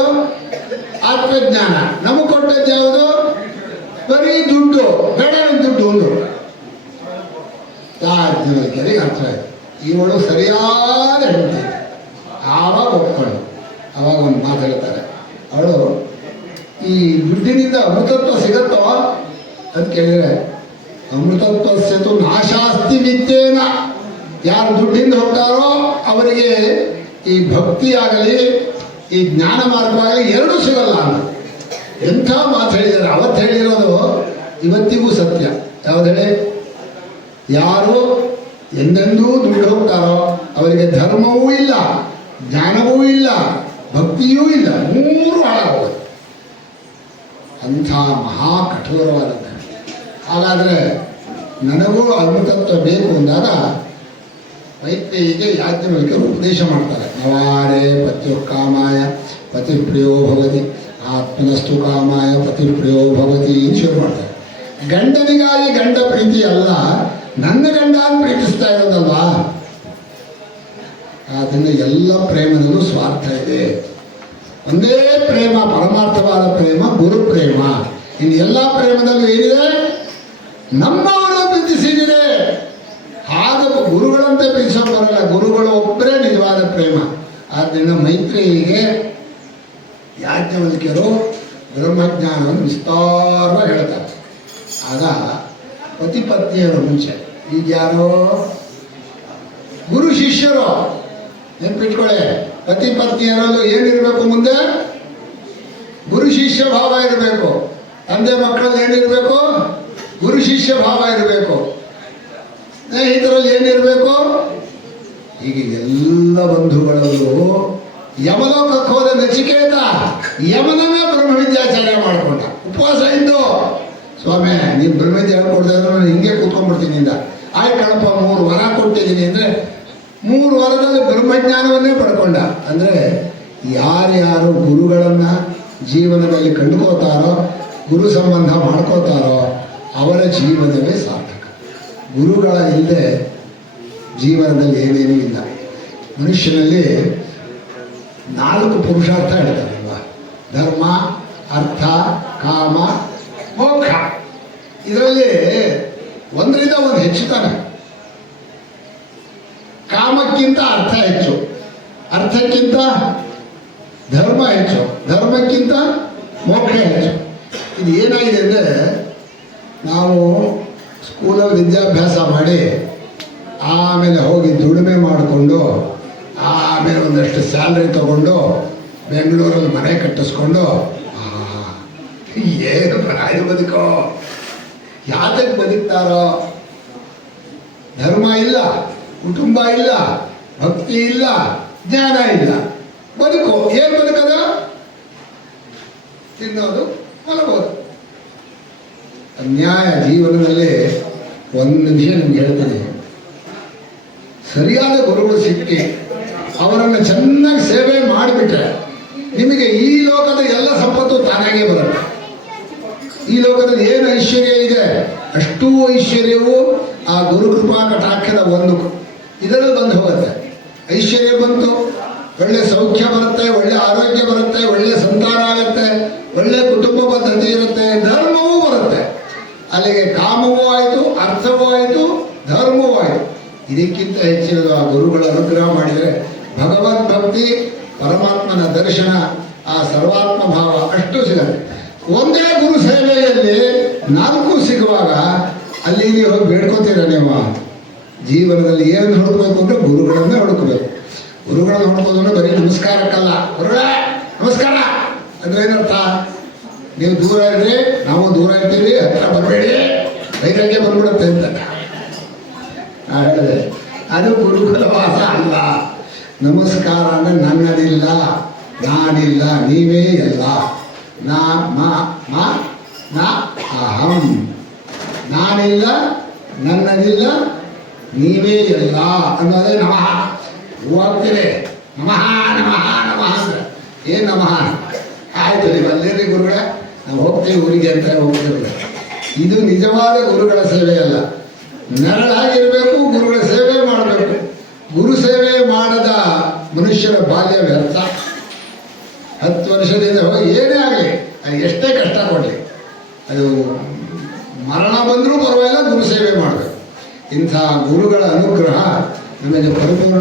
ಆತ್ಮಜ್ಞಾನ. ನಮಗೆ ಕೊಟ್ಟದ್ದು ಯಾವುದು? ಬರೀ ದುಡ್ಡು. ಬೇಡ ದುಡ್ಡು ಒಂದು. ಯಾಜ್ಞವಲ್ಕ್ಯರಿಗೆ ಅರ್ಥ ಆಯ್ತು, ಇವಳು ಸರಿಯಾದ ಹೆಂಡತಿ. ಆವಾಗ ಒಪ್ಕೊಂಡು ಅವಾಗ ಒಂದು ಮಾತು ಹೇಳ್ತಾರೆ, ಅವಳು ಈ ದುಡ್ಡಿನಿಂದ ಅಮೃತತ್ವ ಸಿಗತ್ತೋ ಅಂತ ಕೇಳಿದರೆ, ಅಮೃತತ್ವಸ್ಯತು ನಾಶಾಸ್ತಿ ವಿದ್ಯೇನ. ಯಾರು ದುಡ್ಡಿಂದ ಹೋಗ್ತಾರೋ ಅವರಿಗೆ ಈ ಭಕ್ತಿಯಾಗಲಿ ಈ ಜ್ಞಾನ ಮಾರ್ಗವಾಗಲಿ ಎರಡೂ ಸಿಗಲ್ಲ ಅಂತ ಎಂಥ ಮಾತು ಹೇಳಿದ್ದಾರೆ. ಅವತ್ತು ಹೇಳಿರೋದು ಇವತ್ತಿಗೂ ಸತ್ಯ. ಯಾವ್ದು ಹೇಳಿ? ಯಾರು ಎಂದೆಂದೂ ದುಡ್ಡು ಹೋಗ್ತಾರೋ ಅವರಿಗೆ ಧರ್ಮವೂ ಇಲ್ಲ, ಜ್ಞಾನವೂ ಇಲ್ಲ, ಭಕ್ತಿಯೂ ಇಲ್ಲ, ಮೂರು ಹಾಳಾಗೋದು. ಅಂಥ ಮಹಾ ಕಠೋರವಾದದ್ದು. ಹಾಗಾದರೆ ನನಗೂ ಅಮೃತತ್ವ ಬೇಕು ಅಂದಾಗ ಮೈತ್ರೇಯಿಗೆ ಯಾಜ್ಞವಲ್ಕ್ಯರು ಉಪದೇಶ ಮಾಡ್ತಾರೆ. ನವಾರೇ ಪತ್ಯುಕಾಮಾಯ ಪತಿಪ್ರಿಯೋ ಭವತಿ, ಆತ್ಮನಸ್ತು ಕಾಮಾಯ ಪತಿಪ್ರಿಯೋ ಭವತಿ ಶುರು ಮಾಡ್ತಾರೆ. ಗಂಡನಿಗಾಗಿ ಗಂಡ ಪ್ರೀತಿ ಅಲ್ಲ, ನನ್ನ ಗಂಡ ಪ್ರೀತಿಸ್ತಾ ಇರೋದಲ್ವಾ. ಆದ್ದರಿಂದ ಎಲ್ಲ ಪ್ರೇಮದಲ್ಲೂ ಸ್ವಾರ್ಥ ಇದೆ. ಒಂದೇ ಪ್ರೇಮ, ಪರಮಾರ್ಥವಾದ ಪ್ರೇಮ ಗುರು ಪ್ರೇಮ. ಇನ್ನು ಎಲ್ಲ ಪ್ರೇಮದಲ್ಲೂ ಏನಿದೆ? ನಮ್ಮವರು ಪ್ರೀತಿಸಿದಿದೆ. ಹಾಗೆ ಗುರುಗಳಂತೆ ಪ್ರೀತಿಸೋಕೆ ಬರಲ್ಲ, ಗುರುಗಳು ಒಬ್ಬರೇ ನಿಜವಾದ ಪ್ರೇಮ. ಆದ್ದರಿಂದ ಮೈತ್ರೇಯಿಗೆ ಯಾಜ್ಞವಲ್ಕ್ಯರು ಬ್ರಹ್ಮಜ್ಞಾನವನ್ನು ವಿಸ್ತಾರವಾಗಿ ಹೇಳ್ತಾರೆ. ಆಗ ಪತಿಪತ್ನಿಯರು ಮುಂಚೆ, ಈಗ ಯಾರೋ ಗುರು ಶಿಷ್ಯರು ನೆನ್ಪಿಟ್ಕೊಳ್ಳೆ. ಪತಿ ಪತ್ನಿಯರಲ್ಲೂ ಏನಿರಬೇಕು? ಮುಂದೆ ಗುರು ಶಿಷ್ಯ ಭಾವ ಇರಬೇಕು. ತಂದೆ ಮಕ್ಕಳಲ್ಲಿ ಏನಿರಬೇಕು? ಗುರು ಶಿಷ್ಯ ಭಾವ ಇರಬೇಕು. ಸ್ನೇಹಿತರಲ್ಲಿ ಏನಿರಬೇಕು? ಹೀಗೆ ಎಲ್ಲ ಬಂಧುಗಳಲ್ಲೂ ಯಮಲೋಕಕ್ಕೆ ಹೋದ ನಚಿಕೇತ ಯಮನನ್ನೇ ಬ್ರಹ್ಮವಿದ್ಯಾಚಾರ್ಯ ಮಾಡಿಕೊಂಡ. ಉಪವಾಸ ಇದ್ದು, ಸ್ವಾಮಿ ನೀನು ಬ್ರಹ್ಮವಿದ್ಯೆ ಹೇಳ್ಕೊಡ್ದೆ ಅಂದ್ರೆ ನಾನು ಹಿಂಗೆ ಕೂತ್ಕೊಂಡ್ಬಿಡ್ತೀನಿ ಇಂದ. ಆಯ್ತು ಕಣಪ್ಪ, 3 ವರ ಕೊಟ್ಟಿದ್ದೀನಿ ಅಂದರೆ 3 ವರದಲ್ಲಿ ಬ್ರಹ್ಮಜ್ಞಾನವನ್ನೇ ಪಡ್ಕೊಂಡ. ಅಂದರೆ ಯಾರ್ಯಾರು ಗುರುಗಳನ್ನು ಜೀವನದಲ್ಲಿ ಕಂಡುಕೋತಾರೋ, ಗುರು ಸಂಬಂಧ ಮಾಡ್ಕೋತಾರೋ ಅವರ ಜೀವನವೇ ಸಾರ್ಥಕ. ಗುರುಗಳ ಇಲ್ಲದೆ ಜೀವನದಲ್ಲಿ ಏನೇನೂ ಇಲ್ಲ. ಮನುಷ್ಯನಲ್ಲಿ 4 ಪುರುಷಾರ್ಥ ಹೇಳ್ತಾರಲ್ವ, ಧರ್ಮ, ಅರ್ಥ, ಕಾಮ, ಮೋಕ್ಷ. ಇದರಲ್ಲಿ ಒಂದರಿಂದ ಒಂದು ಹೆಚ್ಚುತ್ತಾನೆ. ಕಾಮಕ್ಕಿಂತ ಅರ್ಥ ಹೆಚ್ಚು, ಅರ್ಥಕ್ಕಿಂತ ಧರ್ಮ ಹೆಚ್ಚು, ಧರ್ಮಕ್ಕಿಂತ ಮೋಕ್ಷ ಹೆಚ್ಚು. ಇದು ಏನಾಗಿದೆ ಅಂದರೆ, ನಾವು ಸ್ಕೂಲಲ್ಲಿ ವಿದ್ಯಾಭ್ಯಾಸ ಮಾಡಿ ಆಮೇಲೆ ಹೋಗಿ ದುಡಿಮೆ ಮಾಡಿಕೊಂಡು ಆಮೇಲೆ ಒಂದಷ್ಟು ಸ್ಯಾಲ್ರಿ ತಗೊಂಡು ಬೆಂಗಳೂರಲ್ಲಿ ಮನೆ ಕಟ್ಟಿಸ್ಕೊಂಡು ಏನು ಪ್ರಾಯ ಬದುಕೋ, ಯಾತಕ್ಕೆ ಬದುಕ್ತಾರೋ? ಧರ್ಮ ಇಲ್ಲ, ಕುಟುಂಬ ಇಲ್ಲ, ಭಕ್ತಿ ಇಲ್ಲ, ಜ್ಞಾನ ಇಲ್ಲ, ಬದುಕು ಏನು ಬದುಕದ? ತಿನ್ನೋದು, ಮಲಗೋದು. ಅನ್ಯಾಯ. ಜೀವನದಲ್ಲಿ ಒಂದು ವಿಷಯ ನಿಮ್ಗೆ ಹೇಳ್ತೀನಿ, ಸರಿಯಾದ ಗುರುಗಳು ಸಿಕ್ಕಿ ಅವರನ್ನು ಚೆನ್ನಾಗಿ ಸೇವೆ ಮಾಡಿಬಿಟ್ರೆ ನಿಮಗೆ ಈ ಲೋಕದ ಎಲ್ಲ ಸಂಪತ್ತು ತಾನಾಗೇ ಬರುತ್ತೆ. ಈ ಲೋಕದಲ್ಲಿ ಏನು ಅಷ್ಟೂ ಐಶ್ವರ್ಯವು ಆ ಗುರುಕೃಪಾ ಕಟಾಕ್ಷದ ಒಂದು ಇದರಲ್ಲಿ ಬಂದು ಹೋಗುತ್ತೆ. ಐಶ್ವರ್ಯ ಬಂತು, ಒಳ್ಳೆ ಸೌಖ್ಯ ಬರುತ್ತೆ, ಒಳ್ಳೆ ಆರೋಗ್ಯ ಬರುತ್ತೆ, ಒಳ್ಳೆ ಸಂತಾನ ಆಗುತ್ತೆ, ಒಳ್ಳೆ ಕುಟುಂಬ ಪದ್ಧತಿ ಇರುತ್ತೆ, ಧರ್ಮವೂ ಬರುತ್ತೆ. ಅಲ್ಲಿಗೆ ಕಾಮವೂ ಆಯಿತು, ಅರ್ಥವೂ ಆಯಿತು, ಧರ್ಮವೂ ಆಯಿತು. ಇದಕ್ಕಿಂತ ಹೆಚ್ಚಿನದು ಆ ಗುರುಗಳ ಅನುಗ್ರಹ ಮಾಡಿದರೆ ಭಗವದ್ಭಕ್ತಿ, ಪರಮಾತ್ಮನ ದರ್ಶನ, ಆ ಸರ್ವಾತ್ಮ ಭಾವ ಅಷ್ಟು ಸಿಗುತ್ತೆ. ಒಂದೇ ಗುರು ಸೇವೆಯಲ್ಲಿ 4 ಸಿಗುವಾಗ ಅಲ್ಲಿ ಇಲ್ಲಿ ಹೋಗಿ ಬೇಡ್ಕೋತೀರ ನೀವು. ಜೀವನದಲ್ಲಿ ಏನು ಹುಡುಕಬೇಕು ಅಂದರೆ ಗುರುಗಳನ್ನೇ ಹುಡುಕಬೇಕು. ಗುರುಗಳನ್ನು ಹುಡುಕೋದ್ರೆ ಬರೀ ನಮಸ್ಕಾರಕ್ಕಲ್ಲ. ಗುರುಗಳೇ ನಮಸ್ಕಾರ ಅಂದ್ರೆ ಏನರ್ಥ? ನೀವು ದೂರ ಇರ್ರಿ, ನಾವು ದೂರ ಇರ್ತೀವಿ, ಹತ್ರ ಬರಬೇಡಿ, ಬೈಕಂಗೆ ಬಂದ್ಬಿಡುತ್ತೆ ಅಂತ ನಾ ಹೇಳಿದೆ. ಅದು ಗುರುಕುಲ ವಾಸ ಅಲ್ಲ. ನಮಸ್ಕಾರ ಅಂದರೆ ನನ್ನದಿಲ್ಲ, ನಾನಿಲ್ಲ, ನೀವೇ ಎಲ್ಲ. ನಾ ಅಹಂ, ನಾನಿಲ್ಲ, ನನ್ನದಿಲ್ಲ, ನೀವೇ ಎಲ್ಲ ಅನ್ನೋದೇ ನಮಃ. ಹೋಗ್ತೀರಿ ನಮಃ ನಮಃ ನಮಃ ಅಂದ್ರೆ ಏನು ನಮಃ? ಆಯ್ತು ನೀವು ಅಲ್ಲಿರಿ ಗುರುಗಳೇ, ನಾವು ಹೋಗ್ತೀವಿ ಊರಿಗೆ ಅಂತ ಹೋಗ್ತಿರ್ಬೇಕು. ಇದು ನಿಜವಾದ ಗುರುಗಳ ಸೇವೆ ಅಲ್ಲ. ನೆರಳಾಗಿರಬೇಕು, ಗುರುಗಳ ಸೇವೆ ಮಾಡಬೇಕು. ಗುರು ಸೇವೆ ಮಾಡದ ಮನುಷ್ಯರ ಬಾಲ್ಯ ವ್ಯರ್ಥ. 10 ವರ್ಷದಿಂದ ಹೋಗಿ ಏನೇ ಆಗಲಿ, ಎಷ್ಟೇ ಕಷ್ಟ ಕೊಡಲಿ, ಅದು ಮರಣ ಬಂದರೂ ಪರವಾಗಿಲ್ಲ, ಗುರು ಸೇವೆ ಮಾಡಬೇಕು. ಇಂಥ ಗುರುಗಳ ಅನುಗ್ರಹ ನಮಗೆ ಪರಿಪೂರ್ಣ